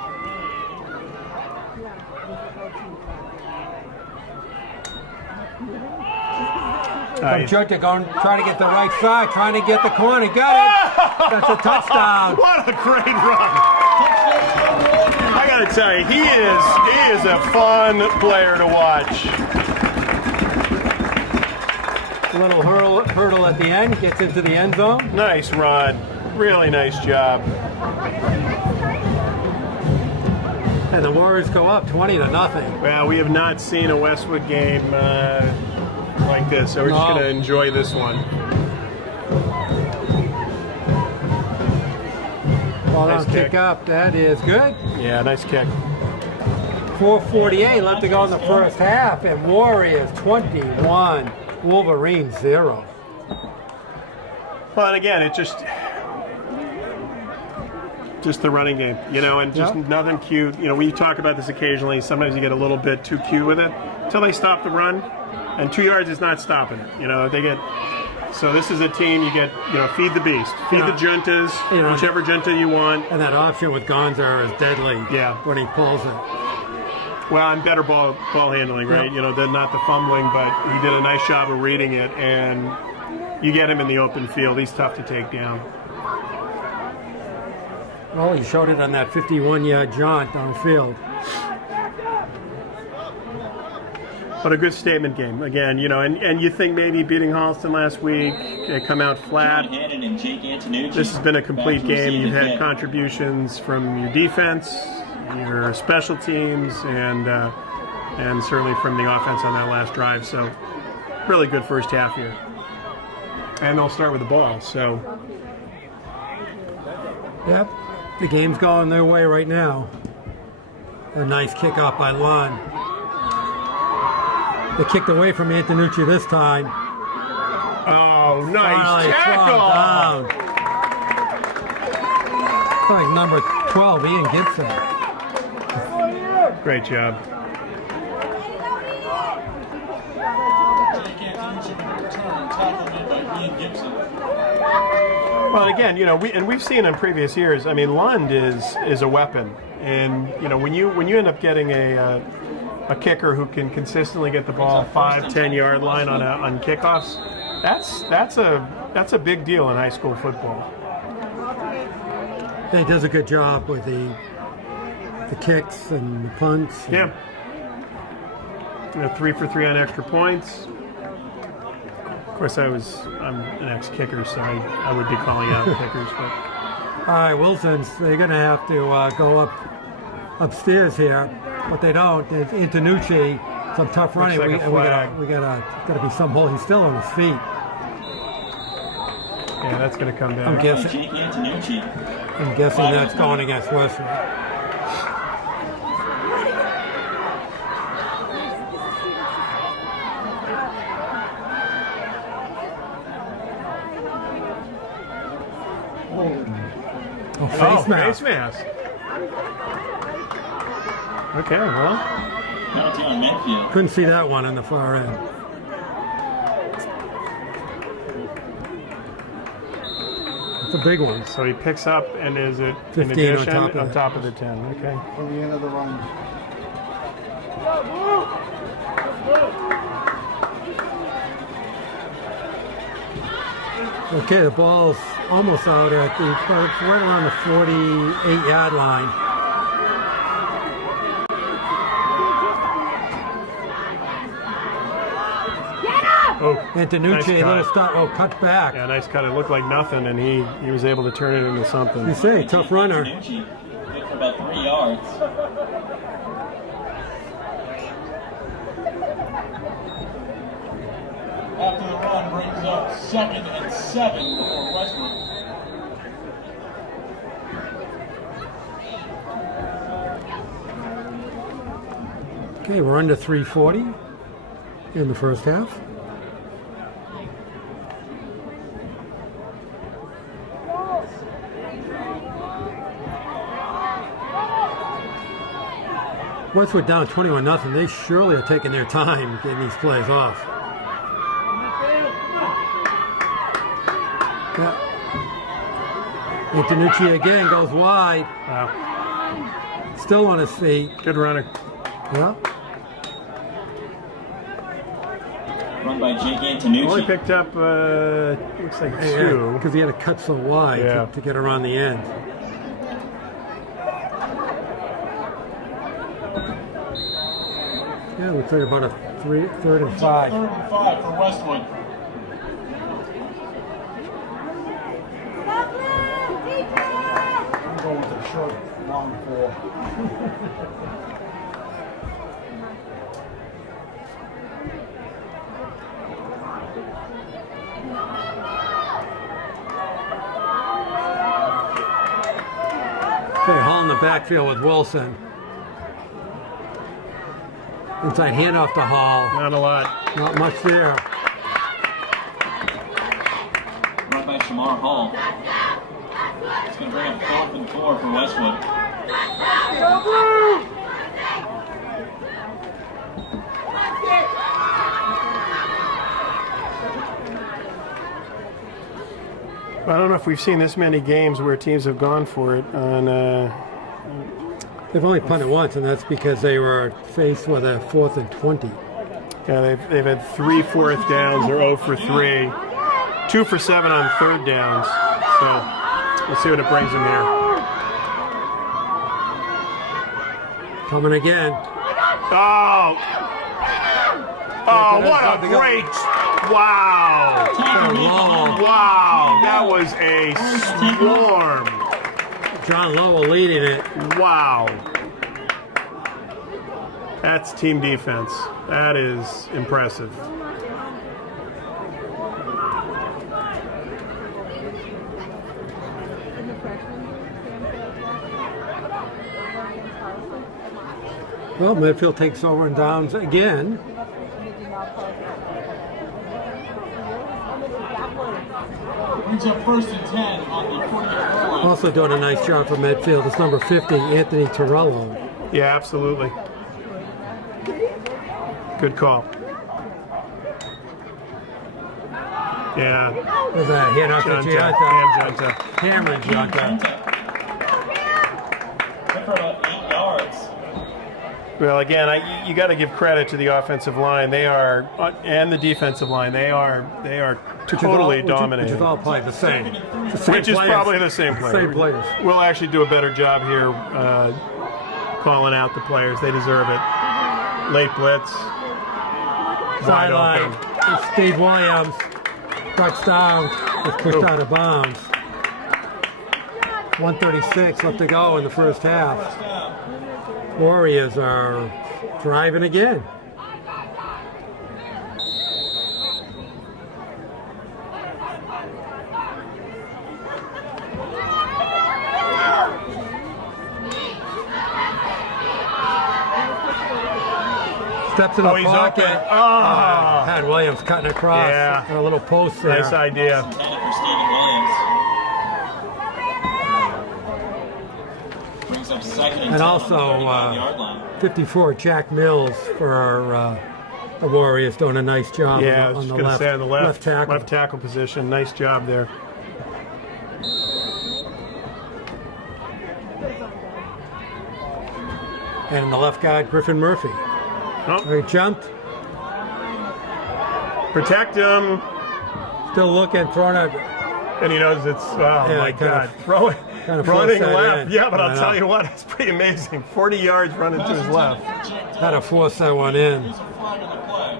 Junta going, trying to get the right side, trying to get the corner. Got it. That's a touchdown. What a great run. I got to tell you, he is a fun player to watch. A little hurdle at the end, gets into the end zone. Nice run. Really nice job. And the Warriors go up 20-0. Well, we have not seen a Westwood game like this, so we're just going to enjoy this one. Ball Nice down, kick. kick up. That is good. Yeah, nice kick. 4:48 left to go in the first half, and Warriors 21, Wolverines 0. Well, and again, it just the running game, and just nothing cute. We talk about this occasionally. Sometimes you get a little bit too cute with it until they stop the run, and 2 yards is not stopping it. They get. So this is a team you get. Feed the beast, feed the juntas, whichever junta you want. And that option with Gonza is deadly. Yeah. When he pulls it. Well, and better ball handling, right? Not the fumbling, but he did a nice job of reading it, and you get him in the open field. He's tough to take down. Well, he showed it on that 51-yard jaunt downfield. But a good statement game again, and you think maybe beating Halston last week, they come out flat. This has been a complete game. You've had contributions from your defense, your special teams, and certainly from the offense on that last drive. So, really good first half here. And they'll start with the ball. So, yep, the game's going their way right now. A nice kick off by Lund. They kicked away from Antonucci this time. Oh, nice Finally tackle! Down. Like number 12, Ian Gibson. Great job. Well, again, we've seen in previous years. I mean, Lund is a weapon, and when you end up getting a kicker who can consistently get the ball 5-10 yard line on kickoffs, that's a big deal in high school football. He does a good job with the kicks and the punts. Yeah. 3 for 3 on extra points. Of course, I'm an ex-kicker, so I would be calling out kickers. But all right, Wilson's, they're going to have to go upstairs here, but they don't. There's Antonucci, some tough running. Looks like a flag. We got to be some hole. He's still on his feet. yeah, that's going to come down. I'm guessing that's going against Westwood. Face mask. Face mask. Okay, well. Penalty on Medfield. Couldn't see that one on the far end. It's a big one. So he picks up, and is it 15 in addition on top of of the 10? Okay. From the end of the run. Okay, the ball's almost out at the right around the 48-yard line. Oh, Antonucci, nice cut. little stop. Oh, cut back. Yeah, nice cut. It looked like nothing, and he was able to turn it into something. You say, tough runner. Antonucci good for about 3 yards. After the run brings up 2nd and 7 for Westwood. Okay, we're under 340 in the first half. Westwood down 21-0. They surely are taking their time getting these plays off. Yeah. Antonucci again goes wide. Wow. Still on his feet. Good runner. Yeah. Run by Jake Antonucci. Only picked up, looks like 2. Because he had to cut so wide Yeah. to get around the end. Yeah, looks like about a third and Brings up 5. 3rd and 5 for Westwood. I'm going with the short, long 4. Okay, Hall in the backfield with Wilson. Inside handoff to Hall. Not a lot. Not much there. Run by Shamar Hall. It's going to bring up 4th and 4 for Westwood. I don't know if we've seen this many games where teams have gone for it on. They've only punted once, and that's because they were faced with a 4th and 20. Yeah, they've had 3 4th downs. They're 0 for 3. 2 for 7 on 3rd downs. So we'll see what it brings them here. Coming again. Oh! Oh, what a great! Wow! Wow! That was a swarm. John Lowell leading it. Wow. That's team defense. That is impressive. Well, Medfield takes over and downs again. Brings up 1st and 10 on the 40-yard line. Also doing a nice job for Medfield. It's number 50, Anthony Torello. Yeah, absolutely. Good call. Yeah. There's a hit off the Junta. Gianta. Cam Cameron Gianta. Good for about 8 yards. Well, again, you got to give credit to the offensive line. They are, and the defensive line. They are totally dominating. Which is all probably the same. Which is probably the same player. Same players. We'll actually do a better job here calling out the players. They deserve it. Late blitz. Wide Sideline. open. It's Steve Williams. Ducks down. It's pushed out of bounds. 1:36 left to go in the first half. Warriors are driving again. Steps in the he's pocket. open. Oh. Had Williams cutting across. Yeah. And a little post there. Nice idea. Intended for Stephen Williams. Brings up 2nd and 10 And on also, the 35-yard line. 54, Jack Mills for our the Warriors doing a nice job Yeah, I on was the just going to left, say on the left tackle. left tackle position. Nice job there. And the left guard, Griffin Murphy. Oh, He jumped, protect him. still looking, throwing a And he knows it's, my God, running left. in. Yeah, but I'll tell you what, it's pretty amazing. 40 yards running to his left. Had to force that one in. There's a flag on the play.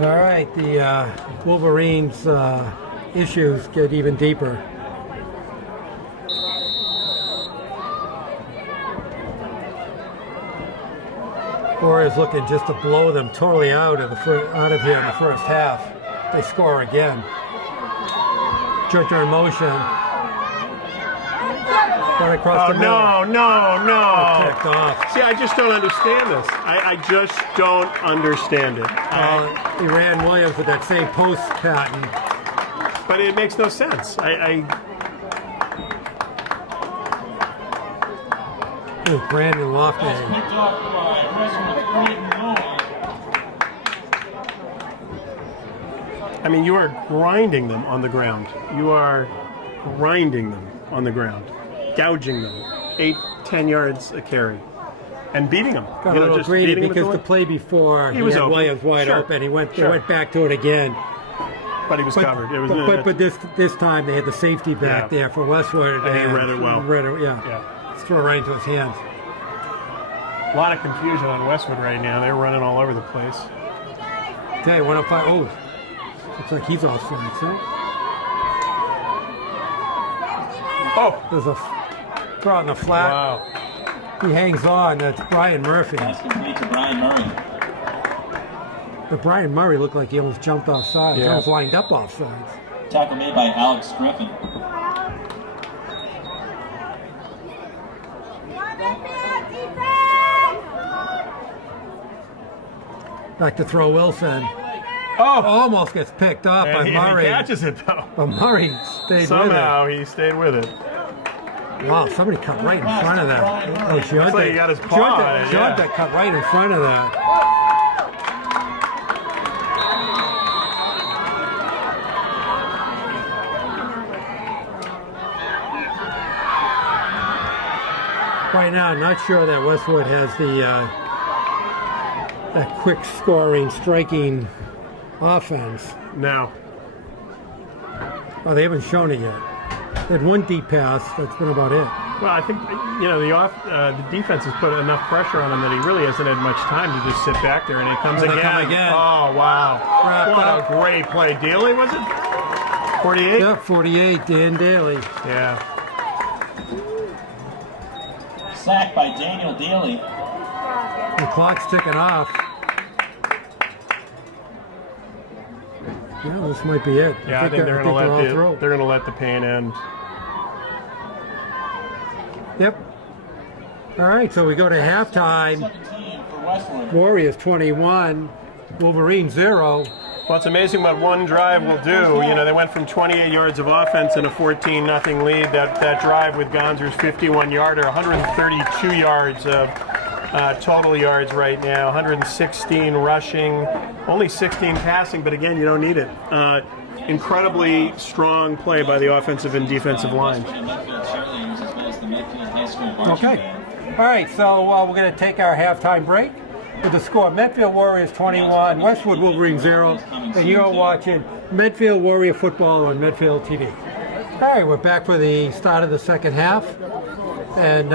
All right, the Wolverines' issues get even deeper. Warriors looking just to blow them totally out of here in the first half. They score again. Joker in motion. Right across the middle. No. Picked off. See, I just don't understand this. I just don't understand it. He ran Williams with that same post pattern. But it makes no sense. Brandon Lofty. Picked off by Westwood, 3rd and goal. I mean, you are grinding them on the ground. You are grinding them on the ground. Gouging them 8-10 yards a carry. And beating them. Got a little greedy because the play before he was had open. Williams wide Sure. open. He went Sure. back to it again. But he was covered. It was, But this time they had the safety back there for Westwood. And he read it well. Yeah. Yeah. Throw it right into his hands. A lot of confusion on Westwood right now. They're running all over the place. Tell you, 105. Oh, looks like he's offside. So there's a throw in the flat. Wow. He hangs on. That's Brian Murphy. Pass complete to Brian Murray. But Brian Murray looked like he almost jumped offside. He Yeah. almost lined up offsides. Tackle made by Alex Griffin. Back to throw Wilson. Oh! Almost gets picked up by And he Murray. catches it, though. But Murray stayed Somehow he stayed with it. with it. Wow, somebody cut right in front of that. Oh, Looks like he got his paw on it, yeah. Gionta cut right in front of that. Right now, I'm not sure that Westwood has that quick scoring, striking offense. Now, Oh, they haven't shown it yet. They had one deep pass. That's been about it. well, I think the defense has put enough pressure on him that he really hasn't had much time to just sit back there, and it comes They again. come again. Oh, wow. Wrapped What up. a great play. Daly, was it? 48? Yeah, 48, Dan Daly. Yeah. Sacked by Daniel Daly. The clock's ticking off. Yeah, this might be it. Yeah, I think they're all going through. to let the pain end. Yep. All right, so we go to halftime. 17 for Westwood. Warriors 21, Wolverine 0. Well, it's amazing what one drive will do. You know, they went from 28 yards of offense and a 14-0 lead. That drive with Gonzer's 51-yarder, 132 yards of total yards right now, 116 rushing, only 16 passing, but again, you don't need it. Incredibly strong play by the offensive and defensive line. Okay. All right, so we're going to take our halftime break with the score. Medfield Warriors 21, Westwood Wolverine 0, and you're watching Medfield Warrior Football on Medfield TV. All right, we're back for the start of the second half, and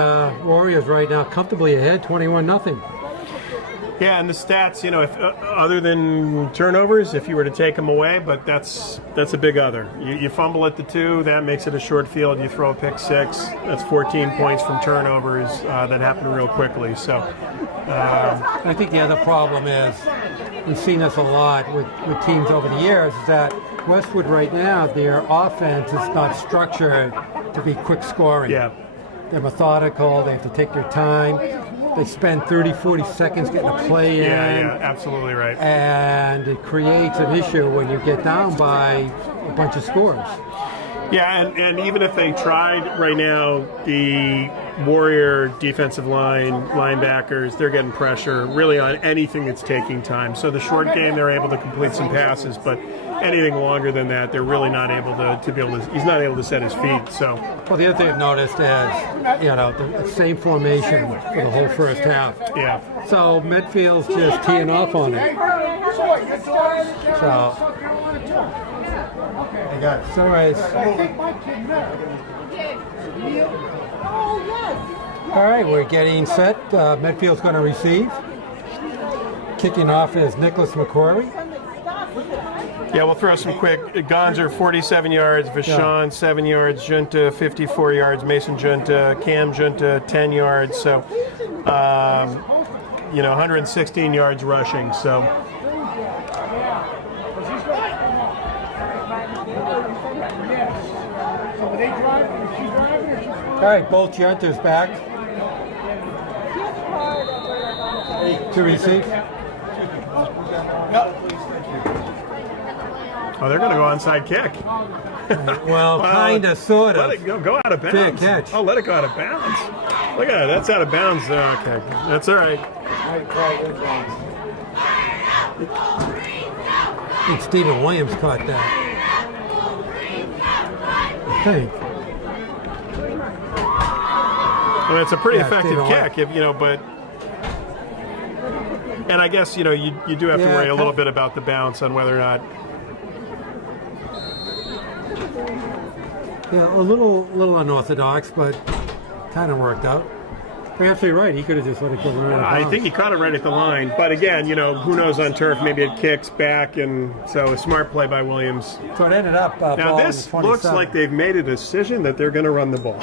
Warriors right now comfortably ahead, 21-0. Yeah, and the stats, you know, if other than turnovers, if you were to take them away, but that's a big other. You fumble at the 2, that makes it a short field. You throw a pick 6, that's 14 points from turnovers that happen real quickly. So, I think the other problem is, we've seen this a lot with teams over the years, is that Westwood right now, their offense is not structured to be quick scoring. yeah. They're methodical, they have to take their time. They spend 30, 40 seconds getting a play in. Yeah, absolutely right. And it creates an issue when you get down by a bunch of scores. Yeah, and even if they tried right now, the Warrior defensive linebackers, they're getting pressure really on anything that's taking time. So the short game, they're able to complete some passes, but anything longer than that, they're really not able to be able to. He's not able to set his feet. So, well, the other thing I've noticed is, the same formation for the whole first half. yeah, So Medfield's just teeing off on it. So. So all right, we're getting set. Medfield's going to receive. Kicking off is Nicholas McQuarrie. Yeah, we'll throw some quick. Gonzer 47 yards, Vachon 7 yards, Junta 54 yards, Mason Junta, Cam Junta 10 yards. So, 116 yards rushing. So. All right, both Junters back to receive. Oh, they're going to go onside kick. Well, kind of, sort of. Let it go out of bounds. Fair catch. Oh, let it go out of bounds. Look at that. That's out of bounds. Okay, that's all right. I think Stephen Williams caught that. I think. Well, it's a pretty effective Stephen kick, but. And I guess you do have to worry a little bit about the bounce on whether or not. Yeah, a little unorthodox, but kind of worked out. You're absolutely right. He could have just let it go right out of bounds. I think he caught it right at the line, but again, who knows on turf? Maybe it kicks back, and so a smart play by Williams. So it ended up. Now this looks like they've made a decision that they're going to run the ball.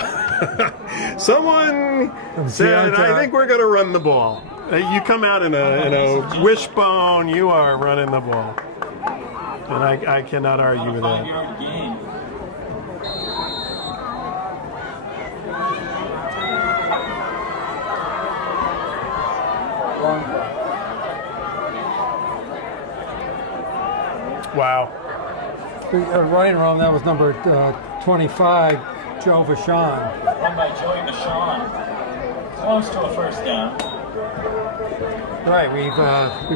Someone said, "I think we're going to run the ball." You come out in a wishbone, you are running the ball, and I cannot argue with that. Wow. Running room, that was number 25, Joe Vachon. Run by Joey Vachon. Close to a first down. Right, we've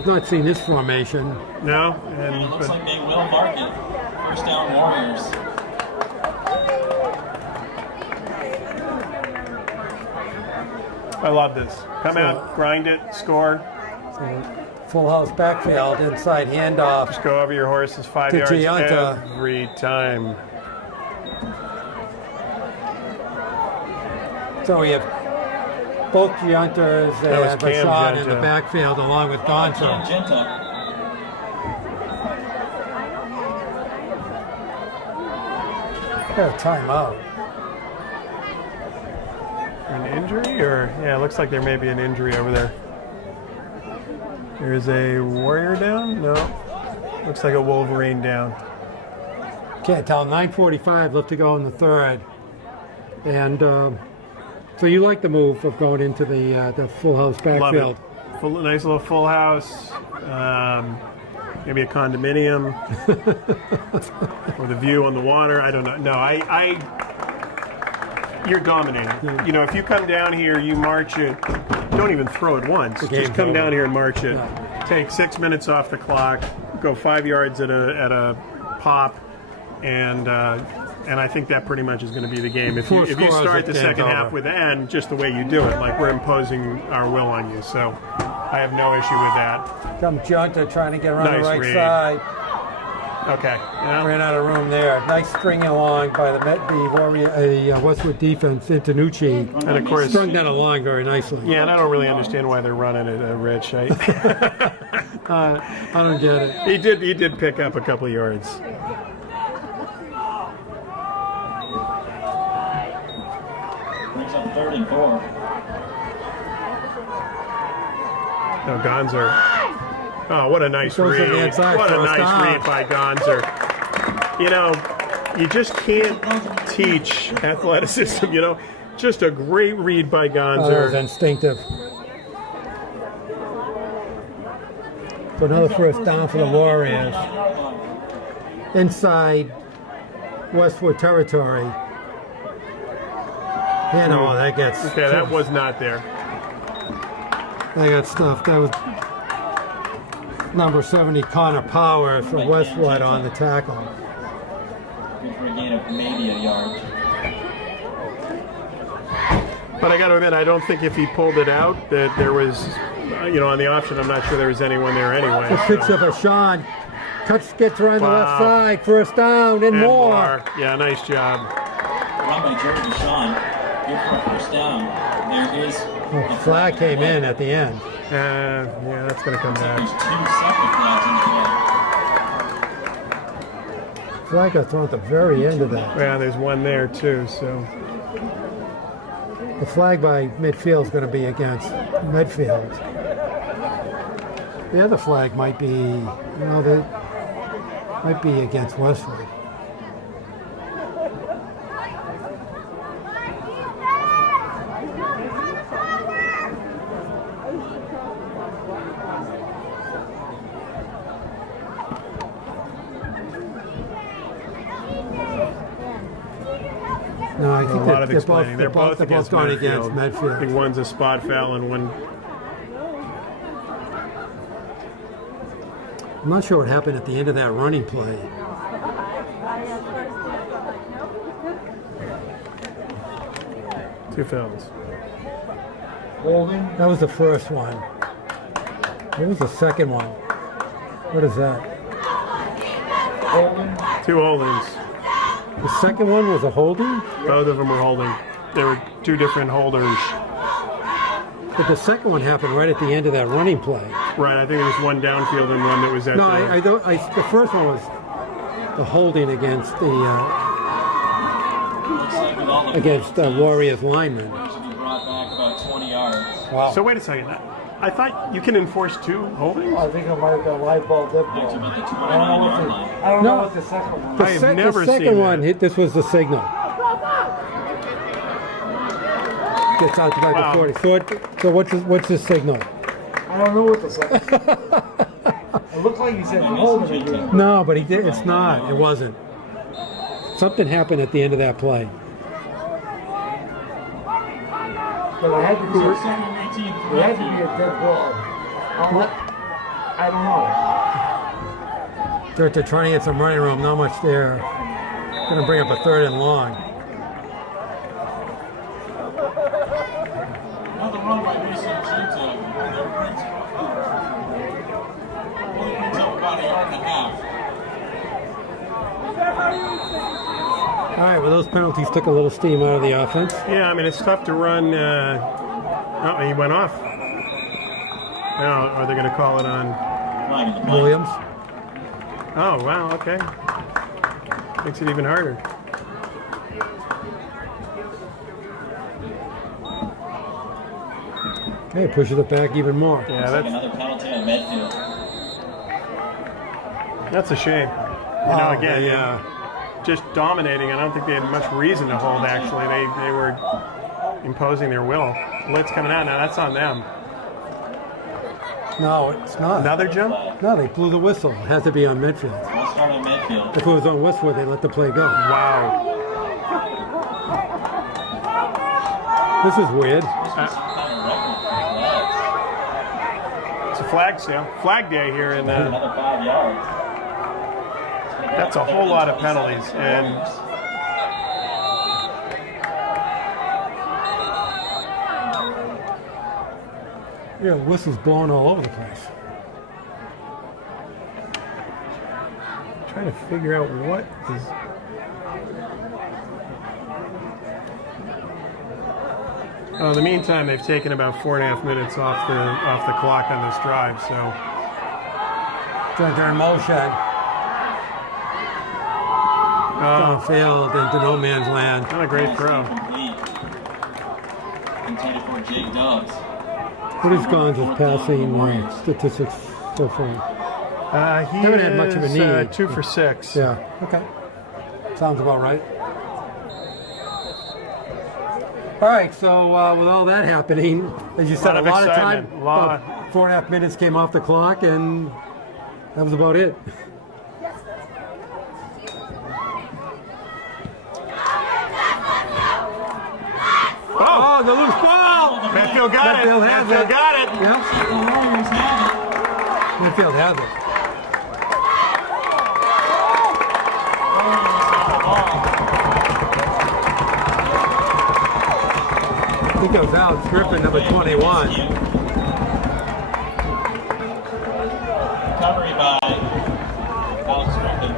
not seen this formation. No, And it looks like they will mark it. First down Warriors. I love this. Come out, grind it, score. Full house backfield, inside handoff. Just go over your horses 5 To yards Giunta. every time. So we have both Giunters was and Cam Vachon in Giunta. the backfield along with Gonzo. Magenta. Timeout. An injury, or it looks like there may be an injury over there. There's a Warrior down? No. Looks like a Wolverine down. Can't tell. 9:45 left to go in the third. And so you like the move of going into the full house backfield? Love it. Nice little full house. Maybe a condominium. Or the view on the water. I don't know. No, you're dominating. Yeah. If you come down here, you march it. Don't even throw it once. Just come down here and march it. Yeah. Take 6 minutes off the clock. Go 5 yards at a pop, and I think that pretty much is going to be the game. If you start the second half with the end, just the way you do it, like we're imposing our will on you. So I have no issue with that. Come Junta trying to get around Nice the right read. side. Okay. Yeah. Ran out of room there. Nice stringing along by the Warrior, Westwood defense into Nucci. And of course, Strung that along very nicely. yeah, and I don't really understand why they're running it, Rich. I don't get it. He did pick up a couple yards. Brings up 3rd and 4. No, Gonzer. Oh, what a nice Goes to read. the inside, What a first nice down. read by Gonzer. You just can't teach athleticism, Just a great read by That was Gonzer. instinctive. So another first down for the Warriors. Inside Westwood territory. You know, that gets... Okay, that was not there. They got stuffed. That was number 70, Connor Powers for Westwood on the tackle. For a gain of maybe a yard. But I got to admit, I don't think if he pulled it out that there was, on the option, I'm not sure there was anyone there anyway. The picks up a Sean. Gets around the left side. First down and more. Yeah, nice job. Run by Jordan Deshaun. Here for a first down. There is... The flag came in at the end. Yeah, that's going to come back. There's 2 separate flags in the game. Flag got thrown at the very end of that. Yeah, there's one there too, so... The flag by Medfield is going to be against Medfield. The other flag might be, might be against Westwood. No, I think a lot of explaining. They're both against going Medfield. against Medfield. I think one's a spot foul and one... I'm not sure what happened at the end of that running play. Two fouls. Holding. That was the first one. What was the second one? What is that? Holding. Two holdings. The second one was a holding? Both of them were holding. There were two different holders. But the second one happened right at the end of that running play. Right, I think there was one downfield and one that was at No, the... the first one was the holding against the Looks like with all the Warriors linemen. should be brought back about 20 yards. Wow. So wait a second. I thought you can enforce two holdings? I think it might have been a light bulb dip Back to ball. about the I 29-yard line. don't No. know what the second one The, was. I have sec- never the second seen one, that. this was the signal. Gets out to about Wow. the 40. So what's the signal? I don't know what the second one was. It looked like he said holding again. No, but he did. It's not. It wasn't. Something happened at the end of that play. But it had to be, Second and 18 for it had to be Medfield. a dead ball. I don't know. They're trying to get some running room. Not much there. Going to bring up a 3rd and long. Another run by Mason Chuta. That brings up about a yard and a half. All right, well, those penalties took a little steam out of the offense. Yeah, I mean, it's tough to run... Oh, he went off. Now, are they going to call it on... Flag in the play. Williams. Oh, wow, okay. Makes it even harder. Okay, pushes it back even more. Yeah, Like that's another penalty on Medfield. a shame. Again, just dominating. I don't think they had much reason to hold, actually. They were imposing their will. Blitz coming out. Now, that's on them. No, it's not. Another jump? No, they blew the whistle. It has to be on Medfield. We'll start on Medfield. If it was on Westwood, they let the play go. Wow. This is weird. It's a flag sale. Flag day here in the... Another 5 yards. That's a whole lot of penalties, and Yeah, the whistle's blowing all over the place. trying to figure out what is... Oh, in the meantime, they've taken about 4.5 minutes off the clock on this drive, so... They're in motion. Downfield into no man's land. Not a great throw. Complete. Intended for Jake Dubs. What is Gonz's passing statistics so far? He Haven't had much of a need. 2 for 6. Yeah, okay. Sounds about right. All right, so with all that happening, as you said, a of lot of time, excitement. Lot. about 4.5 minutes came off the clock, and that was about it. Oh, the loose ball. Medfield got Medfield it. has Medfield it. got it. Yep. The Warriors have it. Medfield has it. Warriors have the ball. I think it was Alex Griffin, number 21. Recovery by Alex Griffin.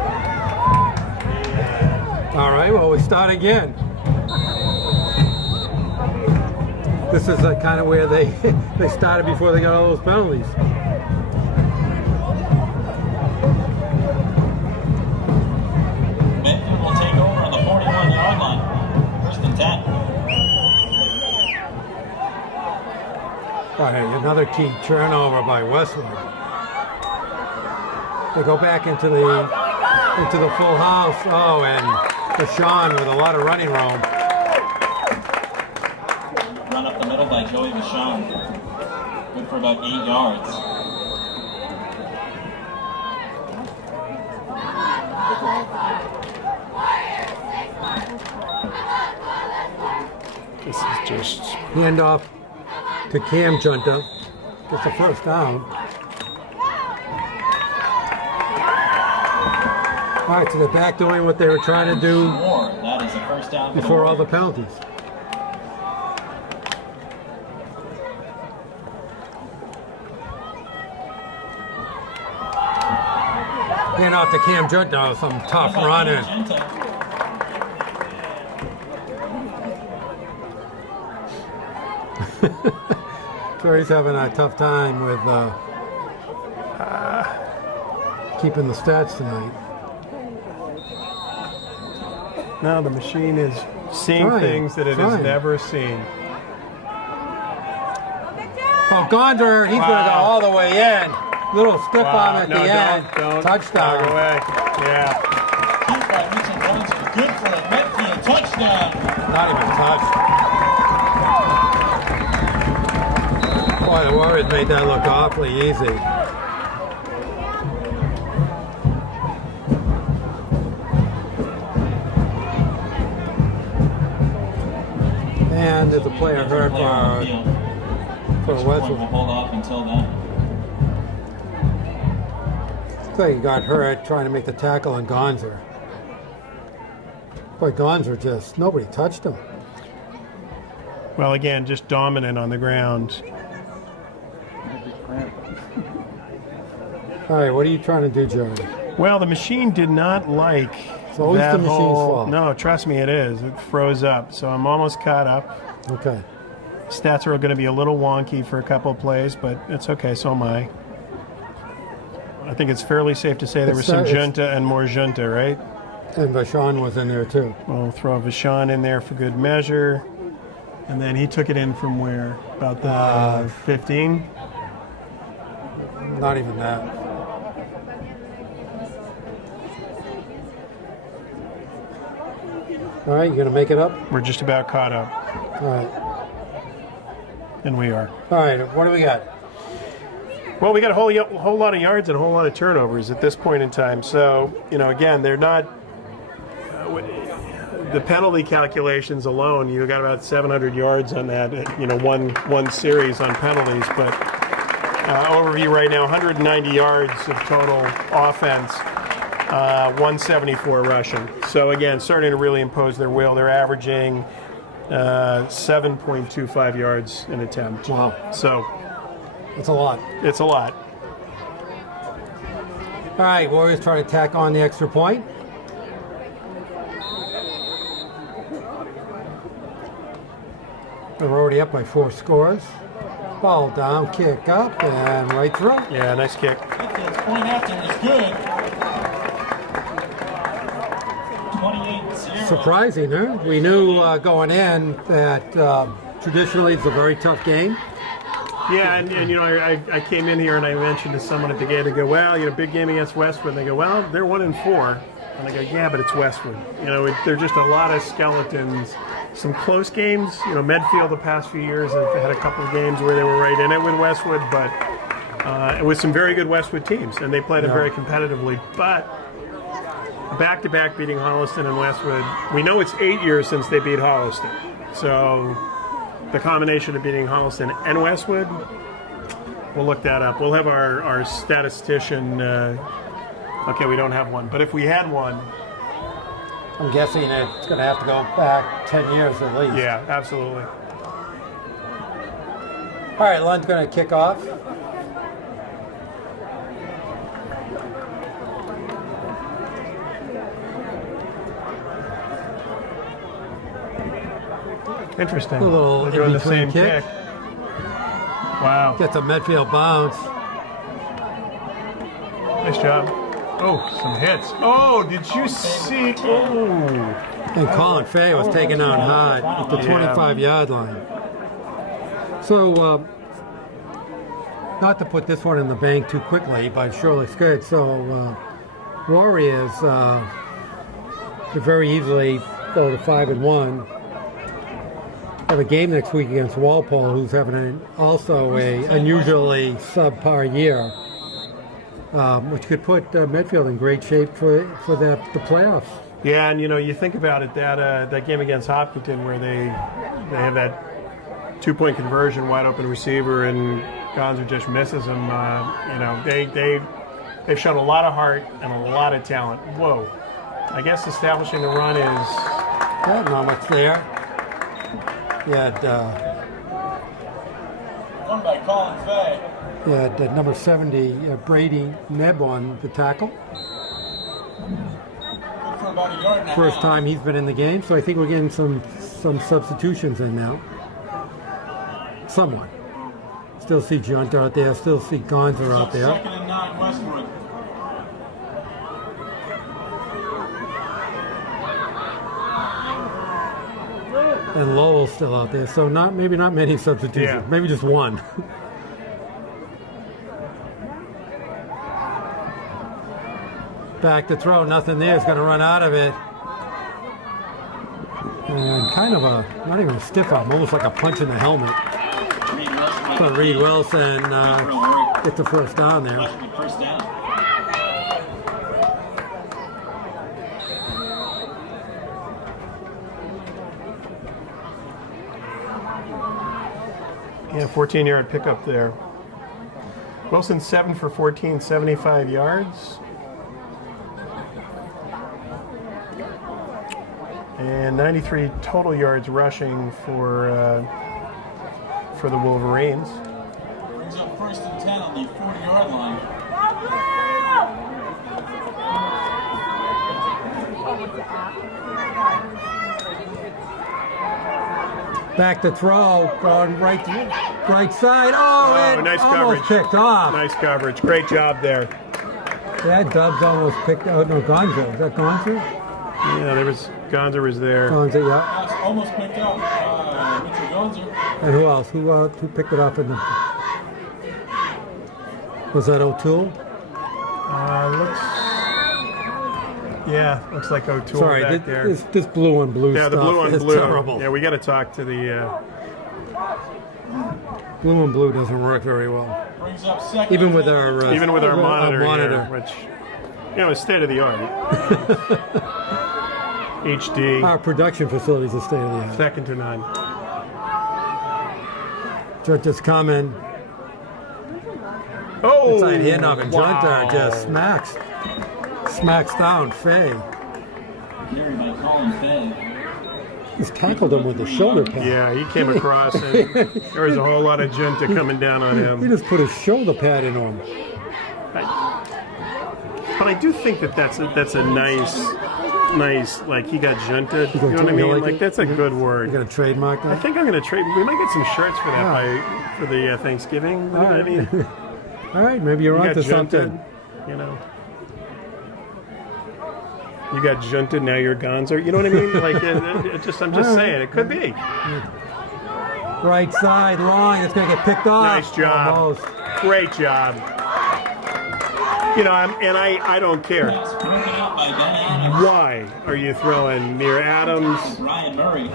All right, well, we start again. This is kind of where they they started before they got all those penalties. Medfield will take over on the 41-yard line. First and 10. All right, another key turnover by Westwood. They go back into the full house. Oh, and Deshaun with a lot of running room. Run up the middle by Joey Vachon. Good for about 8 yards. This is just. Handoff to Cam Junta. Gets the first down. All right, so they're back doing what they were trying to do More. That is a first down for before all the Warriors. penalties. Handoff to Cam Junta, some tough running. So he's having a tough time with keeping the stats tonight. No, the machine is seeing Trying, things that it has trying. never seen. Oh, Gondor, he's going to go all the way in. Little stiff arm at No, the end. don't. Touchdown. Go away. Yeah. Keep by Mitchell Gonzer. Good for a Medfield touchdown. Not even touched. Boy, the Warriors made that look awfully easy. And there's a player hurt for Westwood. We'll hold off until then. Looks like he got hurt trying to make the tackle on Gonzer. Boy, Gonzer just, nobody touched him. Well, again, just dominant on the ground. All right, what are you trying to do, Jeremy? Well, the machine did not like It's always that the machine's whole. fault. No, trust me, it is. It froze up, so I'm almost caught up. Okay. Stats are going to be a little wonky for a couple of plays, but it's okay. So am I. I think it's fairly safe to say there was some junta and more junta, right? And Vachon was in there too. We'll throw Vachon in there for good measure. And then he took it in from where? About the 15? Not even that. All right, you gonna make it up? We're just about caught up. All right. And we are. All right, what do we got? Well, we got a whole lot of yards and a whole lot of turnovers at this point in time. So, again, they're not the penalty calculations alone. You got about 700 yards on that. One series on penalties. But overview right now: 190 yards of total offense, 174 rushing. So again, starting to really impose their will. They're averaging 7.25 yards an attempt. Wow. So. That's a lot. It's a lot. All right, Warriors try to tack on the extra point. They're already up by 4 scores. Ball down, kick up, and right through. Yeah, nice kick. Medfield's point after is good. 28-0. Surprising, huh? We knew going in that traditionally it's a very tough game. Yeah, and I came in here and I mentioned to someone at the game, they go, well, big game against Westwood. And they go, well, they're 1-4. And I go, yeah, but it's Westwood. They're just a lot of skeletons. Some close games. Medfield the past few years have had a couple of games where they were right in it with Westwood, but with some very good Westwood teams, and they played it very competitively. But back-to-back beating Holliston and Westwood, we know it's 8 years since they beat Holliston. So the combination of beating Holliston and Westwood. We'll look that up. We'll have our statistician. Okay, we don't have one, but if we had one, I'm guessing it's going to have to go back 10 years at least. yeah, absolutely. All right, Lund's going to kick off. Interesting. A little They're doing the in-between same kick. kick. Wow. Gets a Medfield bounce. Nice job. Oh, some hits. Oh, did you see? Oh. And Colin Fay was taken down hard at the 25-yard line. So, not to put this one in the bank too quickly, but it sure looks good. So, Warriors could very easily go to 5-1. Have a game next week against Walpole, who's having also a unusually subpar year, which could put Medfield in great shape for the playoffs. Yeah, and you think about it, that game against Hopkinton where they have that 2-point conversion, wide open receiver, and Gonzer just misses them. They've shown a lot of heart and a lot of talent. Whoa, I guess establishing the run is Not much there. You had Run by Colin Fay. number 70 Brady Nebb on the tackle. Good for about a yard and a First half. time he's been in the game, so I think we're getting some substitutions in now. Somewhat. Still see Junter out there. Still see Gonzer out there. 2nd and 9, Westwood. And Lowell's still out there, so maybe not many substitutions. Yeah. Maybe just one. Back to throw, nothing there. He's going to run out of it. And kind of not even a stiff arm, almost like a punch in the helmet. But Reed Wilson gets the first down there. First down. Yeah, 14-yard pickup there. Wilson 7 for 14, 75 yards. And 93 total yards rushing for the Wolverines. Brings up 1st and 10 on the 40-yard line. Back to throw, going right side. Oh, it nice almost coverage. picked off. Nice coverage. Great job there. Yeah, Dubs almost picked out. No, Gonzo. Is that Gonzo? Yeah, Gonzer was there. Gonzo, yeah. That's almost picked up. Mitchell Gonzer. And who else? Who picked it up in the? Was that O'Toole? Looks like O'Toole Sorry, back there. this blue on blue Yeah, stuff the blue on is blue. terrible. Yeah, we got to talk to the. Blue and blue doesn't work very well. Brings up 2nd Even and with 10. our monitor, here, which is state of the art. HD. Our production facilities are state of the art. 2nd to 9. Junter's coming. Oh, Inside handoff, and wow. Junter just smacks down Fay. Carried by Colin Fay. He's tackled him with the shoulder pad. Yeah, he came across, and there was a whole lot of junta coming down on He him. just put his shoulder pad in on him. But I do think that's a nice, like he got junted. You know what I You mean? like Like it? that's a good You word. got to trademark I that? think I'm going to trade. We might get some shirts for that for the Thanksgiving. You know what I mean? All right, maybe you're You onto got junted, something. you know. You got junted, now you're Gonzer. You know what I mean? Like, I'm just saying, it could be. Right side, long. It's going to get picked off. Nice job. Almost. Great job. You know, I don't care. Pass broken up by Ben Adams. Why are you throwing near Adams? Ryan Murray.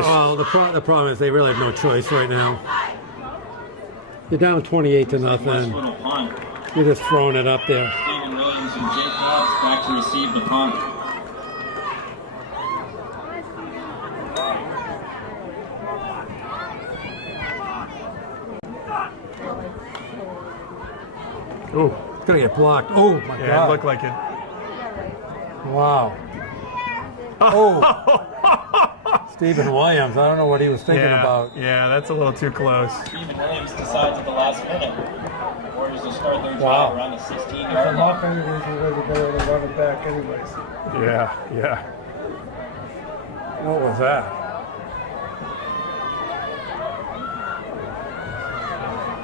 Well, the problem is they really have no choice right now. You're down 28 to nothing. Westwood will punt. You're just throwing it up there. Stephen Williams and Jake Hobbs back to receive the punt. Ooh, It's going to get blocked. Oh, my yeah, God. it looked like it. Wow. Oh. Stephen Williams, I don't know what he was thinking about. Yeah, that's a little too close. Stephen Williams decides at the last minute. The Warriors will start their drive Wow. around the If 16-yard I'm line. off anyways, we're going to be able to run it back anyways. Yeah. What was that?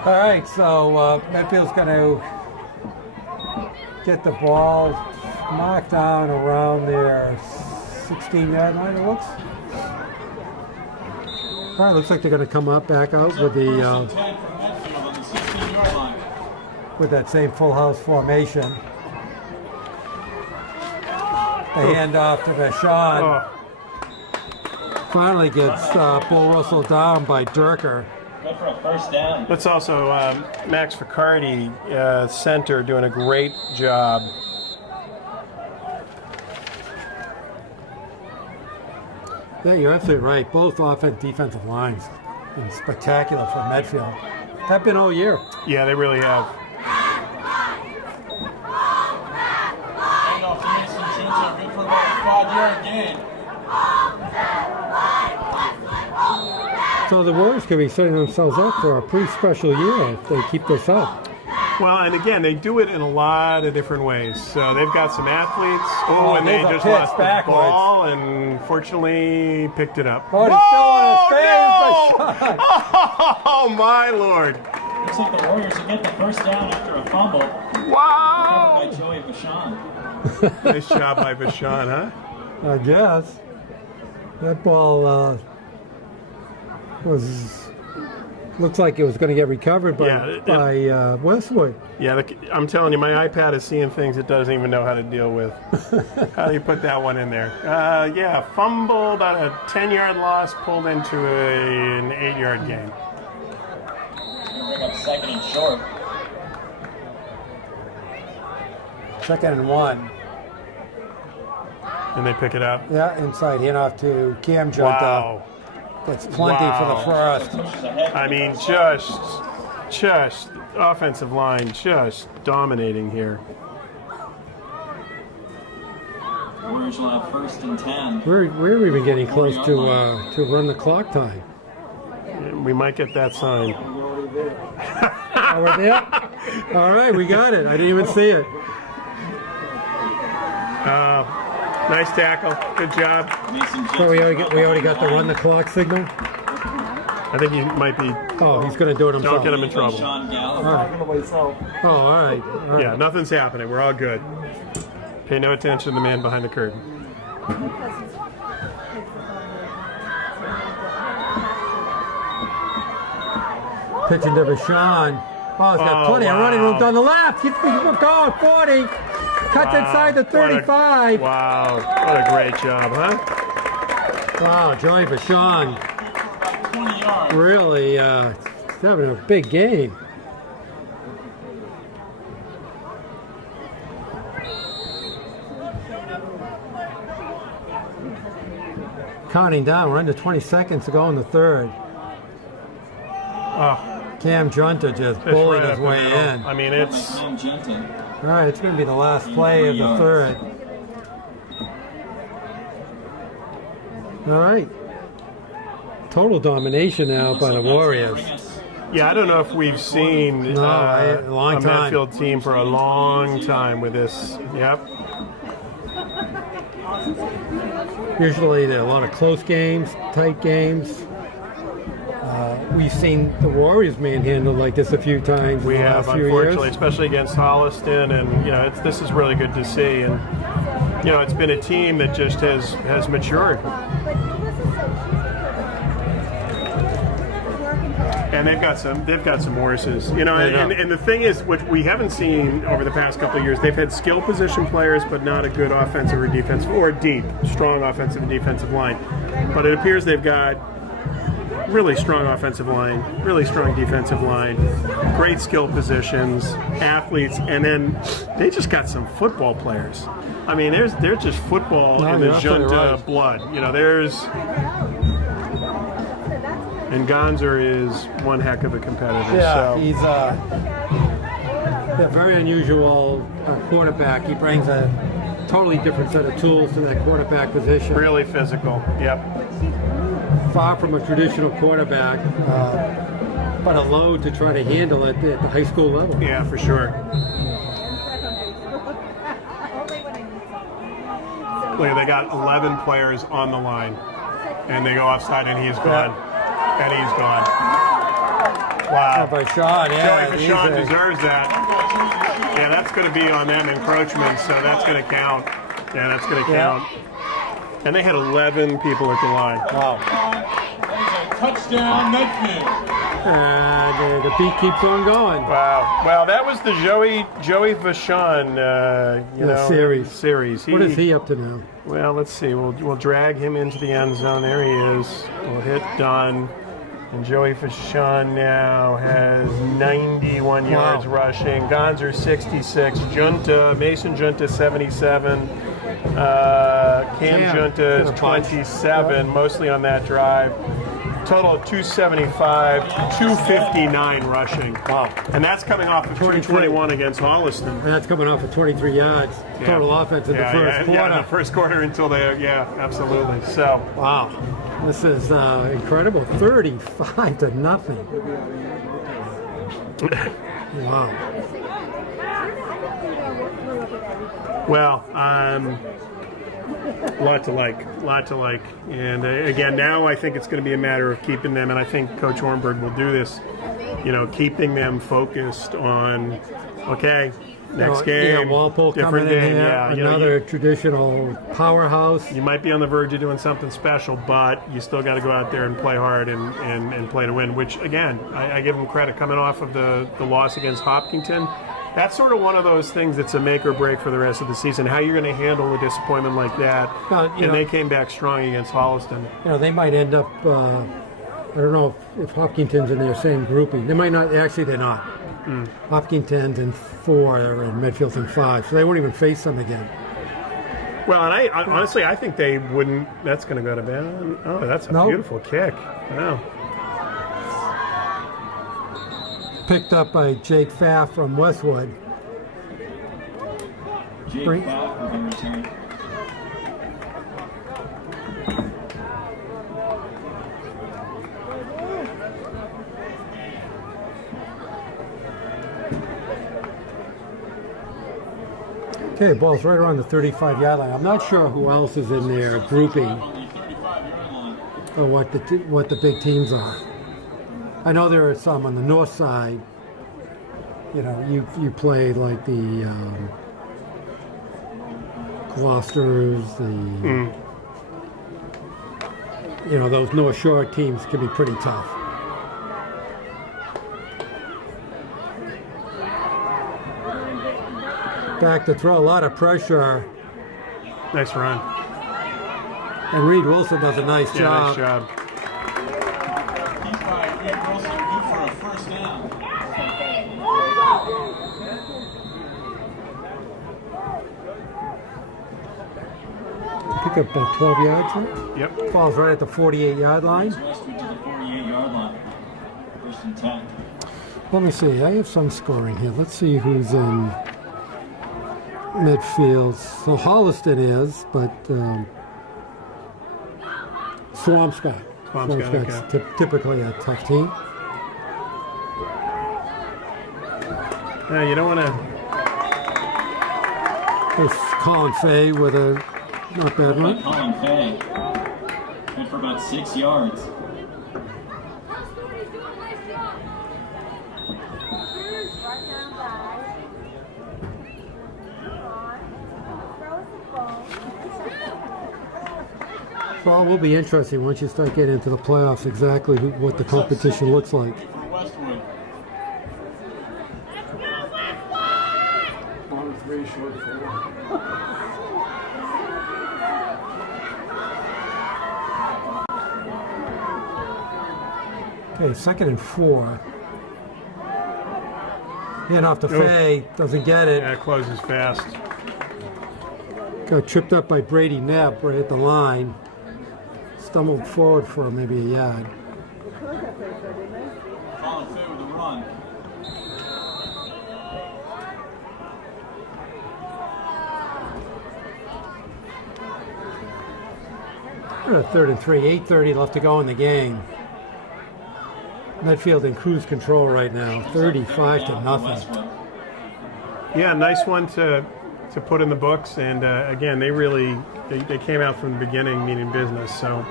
All right, so Medfield's going to get the ball knocked down around their 16-yard line, it looks. All right, looks like they're going to come up back out with the 10 from Medfield on the 16-yard line. with that same full house formation. The handoff to Vashon. Finally gets bull rustled down by Durker. Good for a first down. That's also Max Ficardi, center, doing a great job. Yeah, you're absolutely right. Both offensive defensive lines been spectacular for Medfield. Have been all year. Yeah, they really have. Handoff to Mason Junta, good for about a 5-yard gain. So the Warriors could be setting themselves up for a pretty special year if they keep this up. Well, and again, they do it in a lot of different ways. So they've got some athletes. Oh, and they there's a just pitch lost backwards. the ball and fortunately picked it up. Oh, he's still on his face. Oh, my Lord. Looks like the Warriors will get the first down after a fumble. Wow. By Joey Vashon. Nice job by Vashon, huh? I guess. That ball looks like it was going to get recovered by Westwood. Yeah, I'm telling you, my iPad is seeing things it doesn't even know how to deal with. How do you put that one in there? Yeah, fumble, about a 10-yard loss, pulled into an 8-yard gain. It's going to bring up second and short. 2nd and 1. And they pick it up. Yeah, inside handoff to Cam Junta. Wow. That's plenty for the first. Pushes ahead. I mean, just offensive line just dominating here. Warriors will have first and 10. We're even getting close to run the clock time. We might get that sign. Oh, we're there? All right, we got it. I didn't even see it. Nice tackle. Good job. Mason So we Junta already got the run the clock signal. I think he might be. Oh, he's going to do it himself. Don't get him in trouble. Sean Gallagher. I'm going to myself. Oh, all right. Yeah, nothing's happening. We're all good. Pay no attention to the man behind the curtain. Pitching to Vashon. Oh, he's got plenty of running room down the left. He's going 40. Cuts inside the 35. Wow, what a great job, huh? Wow, Joey Vashon 20 yards. really having a big game. Counting down, we're under 20 seconds to go in the third. Oh, Cam Junta just it's bullied right his up the way middle. in. I mean, it's Cam Junta. All right, it's going to be the last play of the third. All right. Total domination now by the Warriors. yeah. I don't know if we've seen No, a long a time. Medfield team for a long time with this. Yep. Usually there are a lot of close games, tight games. We've seen the Warriors manhandled like this a few times We in the have, last few unfortunately, years. especially against Holliston, and this is really good to see. And it's been a team that just has matured. And they've got some horses, and the thing is, which we haven't seen over the past couple of years, they've had skill position players, but not a good offensive or defensive or deep, strong offensive and defensive line. But it appears they've got really strong offensive line, really strong defensive line, great skill positions, athletes, and then they just got some football players. I mean, there's just football in the you're absolutely Junta right. blood. And Gonzer is one heck of a competitor. Yeah, so. he's a very unusual quarterback. He brings a totally different set of tools to that quarterback position. Really physical. Yep. Far from a traditional quarterback, but a load to try to handle it at the high school level. Yeah, for sure. Look, they got 11 players on the line, and they go offside, and he's gone. And he's gone. Wow. By Sean, yeah. Joey Vachon deserves that. Yeah, that's going to be on them encroachment, so that's going to count. Yeah, that's going to count. And they had 11 people at the line. Wow. That is a touchdown, Medfield. And the beat keeps on going. Wow. Well, that was the Joey Vachon, series. What is he up to now? Well, let's see. We'll drag him into the end zone. There he is. We'll hit done. And Joey Vachon now has 91 yards rushing. Gonzer 66. Mason Junta 77. Cam Junta is 27, mostly on that drive. Total of 275, 259 rushing. Wow. And that's coming off of 221 against Holliston. And that's coming off of 23 yards total offense in the first quarter. Yeah, in the first quarter until absolutely. So. Wow. This is incredible. 35 to nothing. Wow. Well, lot to like. And again, now I think it's going to be a matter of keeping them, and I think Coach Hornberg will do this, keeping them focused on, next game, Walpole different coming in game. here, another traditional powerhouse. You might be on the verge of doing something special, but you still got to go out there and play hard and play to win, which, again, I give them credit. Coming off of the loss against Hopkinton, that's sort of one of those things that's a make or break for the rest of the season. How you're going to handle a disappointment like that. They came back strong against Holliston. They might end up, I don't know if Hopkinton's in their same grouping. They might not, actually they're not. Hopkinton's in 4 and Medfield's in 5, so they won't even face them again. Well, and I honestly, I think they wouldn't. That's going to go to bed. Oh, that's a beautiful kick. Wow. Picked up by Jake Pfaff from Westwood. Jake Pfaff will be returned. Okay, ball's right around the 35-yard line. I'm not sure who else is in their grouping or what the big teams are. I know there are some on the north side. You play like the Gloucesters, those North Shore teams can be pretty tough. Back to throw, a lot of pressure. Nice run. And Reed Wilson does a nice job. Nice job. He's by Reed Wilson, good for a first down. Pick up about 12 yards here. Yep. Ball's right at the 48-yard line. Westwood to the 48-yard line. First and 10. Let me see. I have some scoring here. Let's see who's in Medfield. So Holliston is, but Swampscott's typically a tough team. You don't want to. There's Colin Fay with a not bad run. Colin Fay. Good for about 6 yards. Well, it will be interesting once you start getting into the playoffs exactly what the competition looks like. For Westwood. Okay, 2nd and 4. Hand off to Fay, doesn't get it. Yeah, it closes fast. Got tripped up by Brady Knapp right at the line. Stumbled forward for maybe a yard. Colin Fay with the run. We're at 3rd and 3, 8:30 left to go in the game. Medfield in cruise control right now, 35 to nothing. Yeah, nice one to put in the books, and again, they came out from the beginning meaning business. So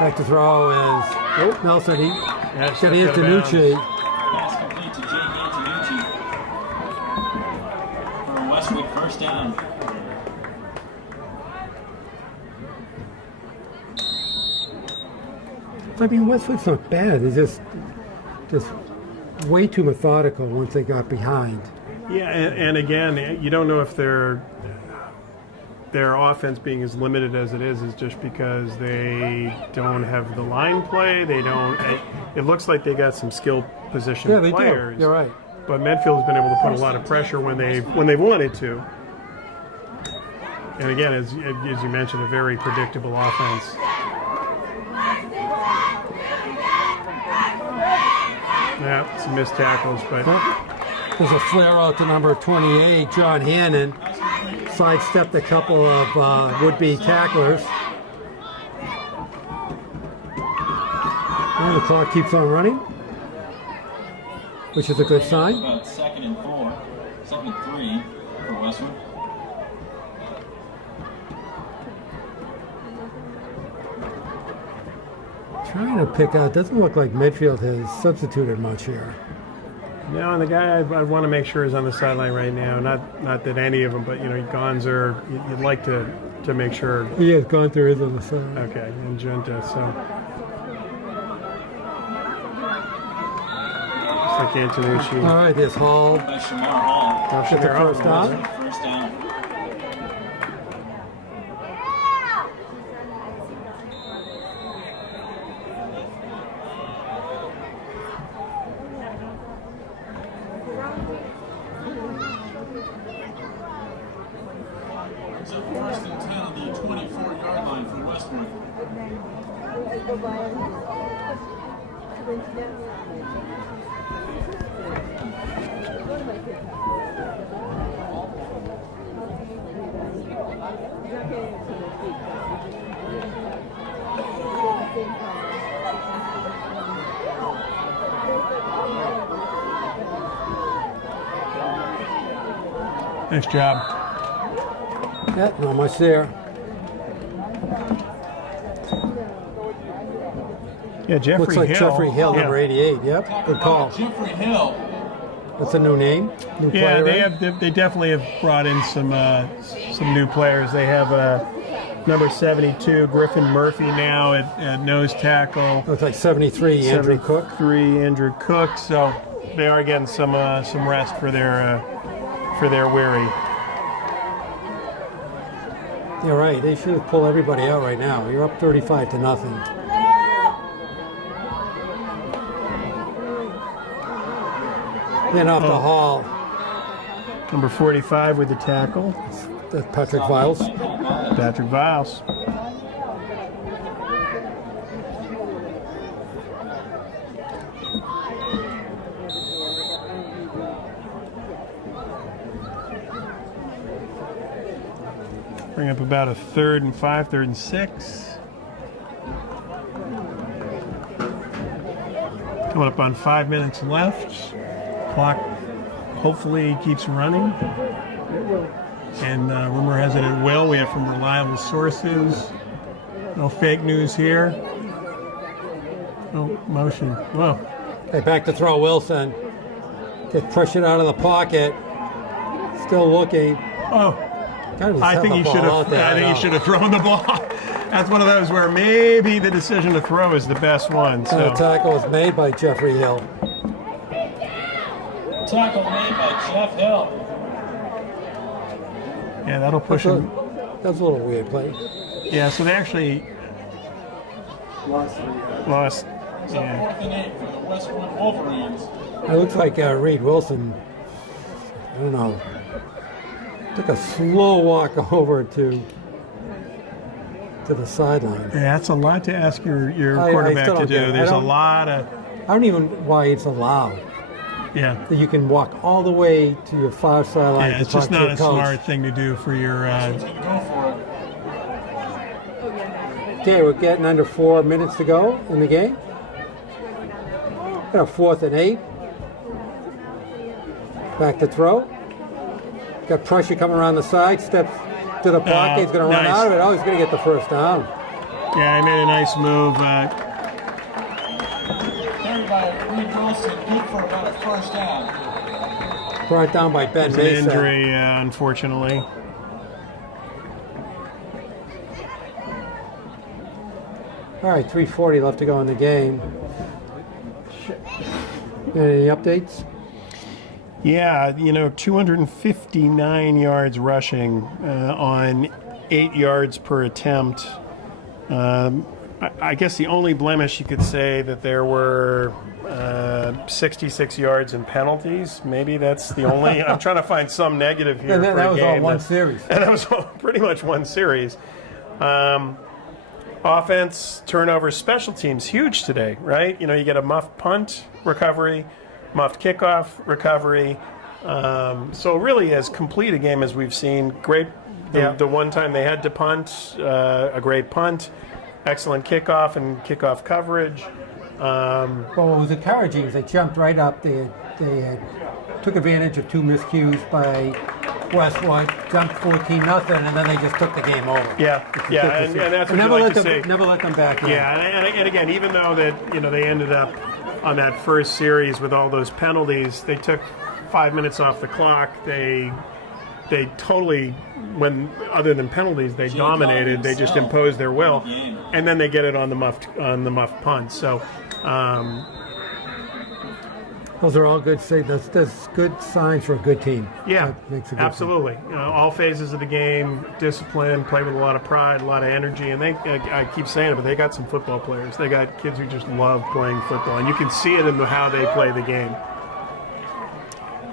back to throw is Nelson. He said he is Danucci. Pass complete to J.E. Danucci for a Westwood first down. I mean, Westwood's not bad. They're just way too methodical once they got behind. yeah, and again, you don't know if their offense being as limited as it is just because they don't have the line play. They don't. It looks like they got some skill position players. Do. You're right. But Medfield's been able to put a lot of pressure when they've wanted to. And again, as you mentioned, a very predictable offense. Yeah, some missed tackles, but There's a flare out to number 28, John Hannon. Sidestepped a couple of would-be tacklers. And the clock keeps on running, which is a good sign. About 2nd and 4, 2nd and 3 for Westwood. Trying to pick out, doesn't look like Medfield has substituted much here. no, and the guy I want to make sure is on the sideline right now. Not that any of them, but Gonzer, you'd like to make sure. He has gone through his on the side. Okay, and Junta, so. Looks like Antonucci. All right, there's Hall. By Shamar Hall. Get the first down. First down. It's up 1st and 10 on the 24-yard line for Westwood. Nice job. Yeah, not much there. Yeah, Jeffrey Looks like Hill. Jeffrey Hill, number 88. Yep, good call. Jeffrey Hill. That's a new name. New Yeah, player, they right? have. They definitely have brought in some new players. They have number 72 Griffin Murphy now at nose tackle. Looks like 73, Andrew Cook. 73 Andrew Cook. So they are getting some rest for their weary. You're right. They should pull everybody out right now. You're up 35 to nothing. Then off the Hall. Number 45 with the tackle, That's Patrick Viles. Patrick Viles. Bring up about a 3rd and 5, 3rd and 6. Coming up on 5 minutes left. Clock hopefully keeps running. And rumor has it it will. We have from reliable sources. No fake news here. No motion. Whoa. Okay, back to throw Wilson. Get pressured out of the pocket. Still looking. Oh. I think he should have. I think he should have thrown the ball. That's one of those where maybe the decision to throw is the best one. So. And the tackle was made by Jeffrey Hill. Tackle made by Jeff Hill. Yeah, that'll push him. That's a little weird play. Yeah, so they actually lost. It's up 4th and 8 for the Westwood Wolverines. It looks like Reed Wilson, I don't know, took a slow walk over to the sideline. Yeah, that's a lot to ask your I quarterback still to don't get do. it. There's a lot of. I don't even know why it's allowed. Yeah. That you can walk all the way to your far sideline Yeah, to it's talk just to not your a coach. smart thing to do for your. He's going to go for Okay, we're getting under 4 minutes to go in the game. Got a 4th and 8. Back to throw. Got pressure coming around the side. Steps to the pocket. He's going to run out of it. Oh, he's going to get the first down. Yeah, he made a nice move. Carried by Reed Wilson, good for about a first down. Brought down by Ben An Mesa. injury, unfortunately. All right, 3:40 left to go in the game. Any updates? Yeah, 259 yards rushing on 8 yards per attempt. I guess the only blemish you could say that there were 66 yards in penalties. Maybe that's the only. I'm trying to find some negative here. And for that a was game all one series. And that was pretty much one series. Offense, turnovers, special teams, huge today, right? You get a muffed punt recovery, muffed kickoff recovery. So really as complete a game as we've seen. Great. The one time they had to punt, a great punt, excellent kickoff and kickoff coverage. Well, what was encouraging is they jumped right up. They took advantage of 2 miscues by Westwood, jumped 14-0, and then they just took the game over. Yeah, and that's what never you let like to them see. never let them back in. Yeah, and again, even though that they ended up on that first series with all those penalties, they took 5 minutes off the clock. They totally, when other than penalties, they dominated. They just imposed their will, and then they get it on the muffed punt. So. Those are all good. That's good signs for a good team. Yeah, That makes a good absolutely. All phases of the game, discipline, play with a lot of pride, a lot of energy, and I keep saying it, but they got some football players. They got kids who just love playing football, and you can see it in how they play the game.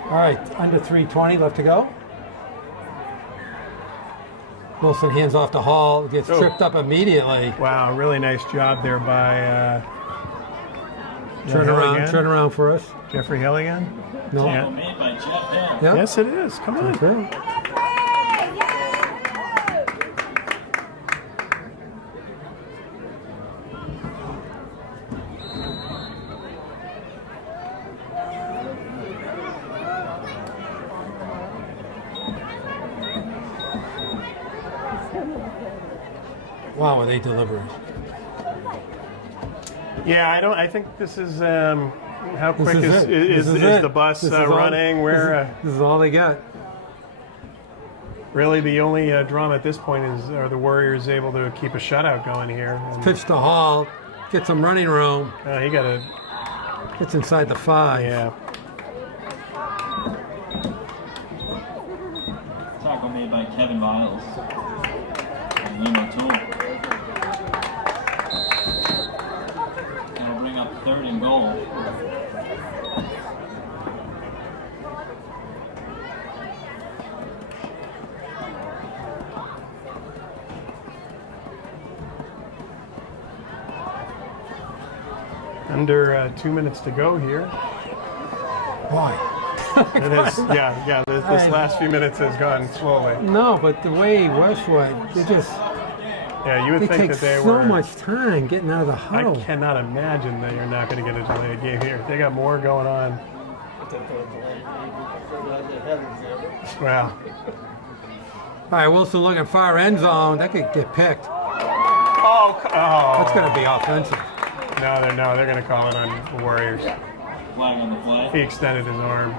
All right, under 3:20 left to go. Wilson hands off to Hall, gets tripped up immediately. Wow, really nice job there by Turn around for us. Jeffrey Hill again? No. Yeah. Made by Jeff Hill. Yep. Yes, it is. Come on. Okay. Wow, are they delivering? Yeah, I think this is how quick This is it. the bus This is all- running? This is all they got. Really the only drama at this point is are the Warriors able to keep a shutout going here? And, Pitch to Hall, get some running room. he got a Gets inside the 5. yeah. Tackle made by Kevin Viles. And Liam O'Toole. That'll bring up 3rd and goal. Under 2 minutes to go here. Boy. It is, yeah. This last few minutes has gone slowly. No, but the way Westwood, they You would think take that they so were. much time getting out of the I huddle. cannot imagine that you're not going to get a delayed game here. They got more going on. Wow. All right, Wilson looking far end zone. That could get picked. Oh. That's going to be offensive. No, they're going to call it on the Warriors. Flag on the play. He extended his arm.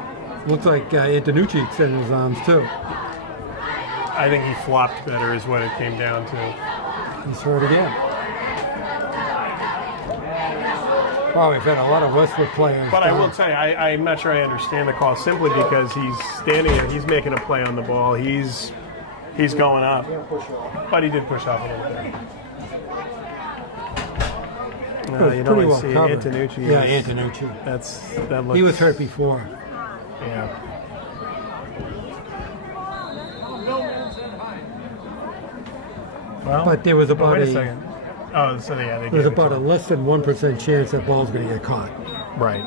Looks like Antonucci extended his arms too. I think he flopped better is what it came down to. He's hurt again. Wow, we've had a lot of Westwood players. But I will tell you, I'm not sure I understand the call simply because he's standing there, he's making a play on the ball, he's going up. But he did push off a little bit. You pretty know, well see covered. Antonucci. Yeah, Antonucci. That looks. He was hurt before. Yeah. Well, But there was about wait a a second. Oh, so yeah, they there's gave it about to a him. less than 1% chance that ball's going to get caught. Right.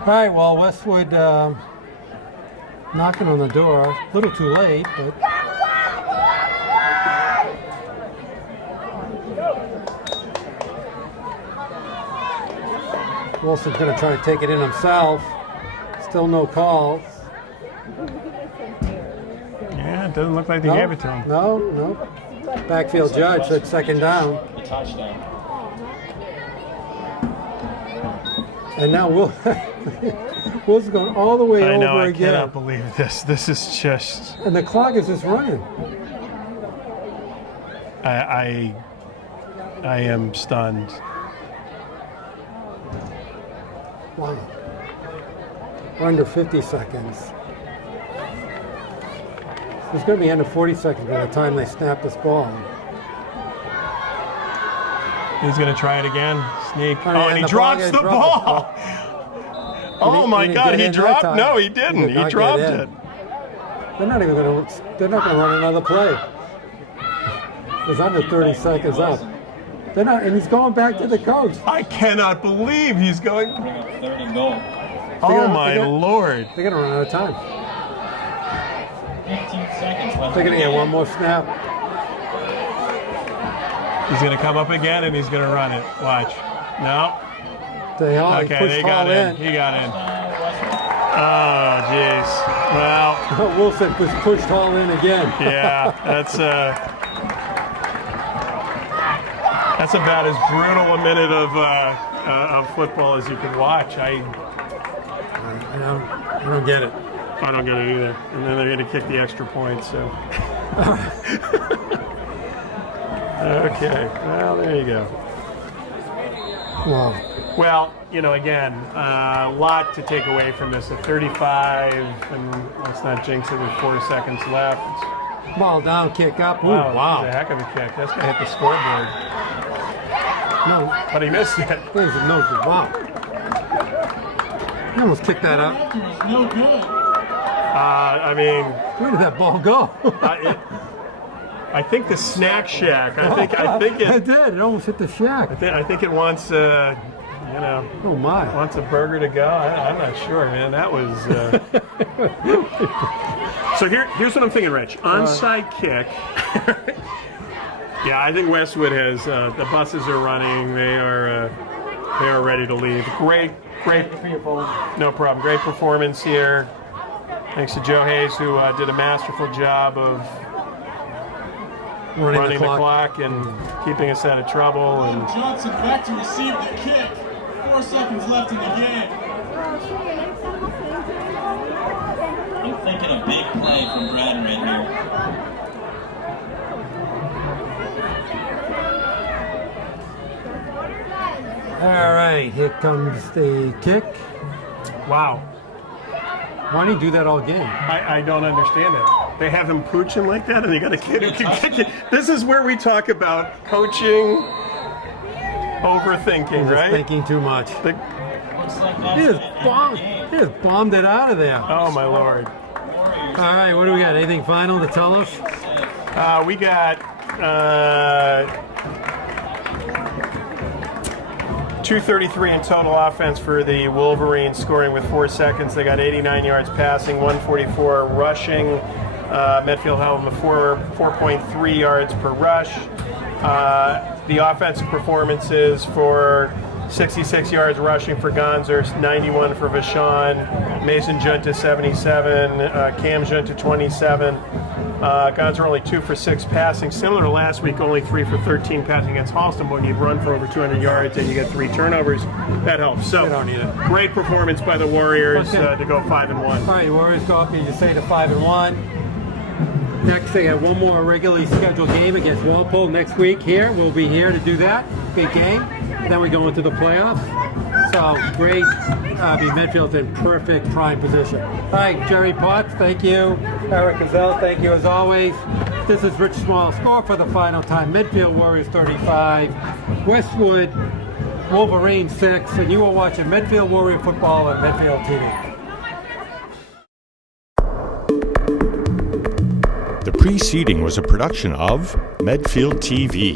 All right, well, Westwood knocking on the door. A little too late, but Wilson's going to try to take it in himself. Still no call. Yeah, it doesn't look like they gave it to him. No. Backfield judge said second down. A touchdown. And now Wilson's going all the way I know, over I again. cannot believe this. This is just... And the clock is just running. I am stunned. Wow. We're under 50 seconds. It's going to be under 40 seconds by the time they snap this ball. He's going to try it again. Sneak. Oh, Oh, and he drops the ball. Oh my God, he dropped. No, he didn't. He dropped it. They're not even going to. They're not going to run another play. It's under 30 seconds up. They're not, and he's going back to the coach. I cannot believe he's going. Bring up 3rd and goal. Oh my Lord. They're going to run out of time. 15 seconds left. They're going to get one more snap. He's going to come up again and he's going to run it. Watch. No. They Okay, they got in. He got in. Oh, jeez. Well. Wilson was pushed Hall in again. Yeah, that's about as brutal a minute of football as you can watch. I don't get it. I don't get it either. And then they're going to kick the extra point. So. Okay. Well, there you go. Wow. Well, you know, again, a lot to take away from this. At 35, and let's not jinx it with 4 seconds left. Ball down, kick up. Ooh, Wow, wow. that's a heck of a kick. That's going to hit the scoreboard. No, But he missed it. there's a no good. Wow. He almost kicked that up. It was no good. I mean, Where did that ball go? I think the snack shack. I think It it. did. It almost hit the shack. I think it wants. You know, Oh my. wants a burger to go. I'm not sure, man. That was. So here's what I'm thinking, Rich. Onside kick. Yeah, I think Westwood has. The buses are running. They are ready to leave. Great. No problem. Great performance here. Thanks to Joe Hayes, who did a masterful job of running the clock and keeping us out of trouble. And Johnson back to receive the kick. 4 seconds left in the game. I'm thinking a big play from Brad right here. All right, here comes the kick. wow, Why did he do that all game? I don't understand it. They have him pooching like that, and they got a kid who can kick it. This is where we talk about coaching, overthinking, He's just right? thinking too much. Looks like that's He it. he just bombed it out of there. Oh my Lord. Warriors. All right, what do we got? Anything final to tell us? We got 233 in total offense for the Wolverines, scoring with 4 seconds. They got 89 yards passing, 144 rushing. Medfield held them to 4.3 yards per rush. The offensive performances for 66 yards rushing for Gonzers, 91 for Vachon, Mason Junta 77, Cam Junta 27. Gonzer only 2 for 6 passing, similar to last week, only 3 for 13 passing against Halston. When you run for over 200 yards and you get 3 turnovers, that helps. So, They don't need it. great performance by the Warriors Okay. to go 5-1. All right, Warriors go up, you say to 5-1. Next, they have one more regularly scheduled game against Walpole next week here. We'll be here to do that. Big game. And then we go into the playoffs. So, great. Medfield's in perfect prime position. All right, Jerry Potts, thank you. Eric Gazelle, thank you as always. This is Rich Small. Score for the final time. Medfield Warriors 35. Westwood Wolverines 6. And you are watching Medfield Warrior football on Medfield TV. The preceding was a production of Medfield TV.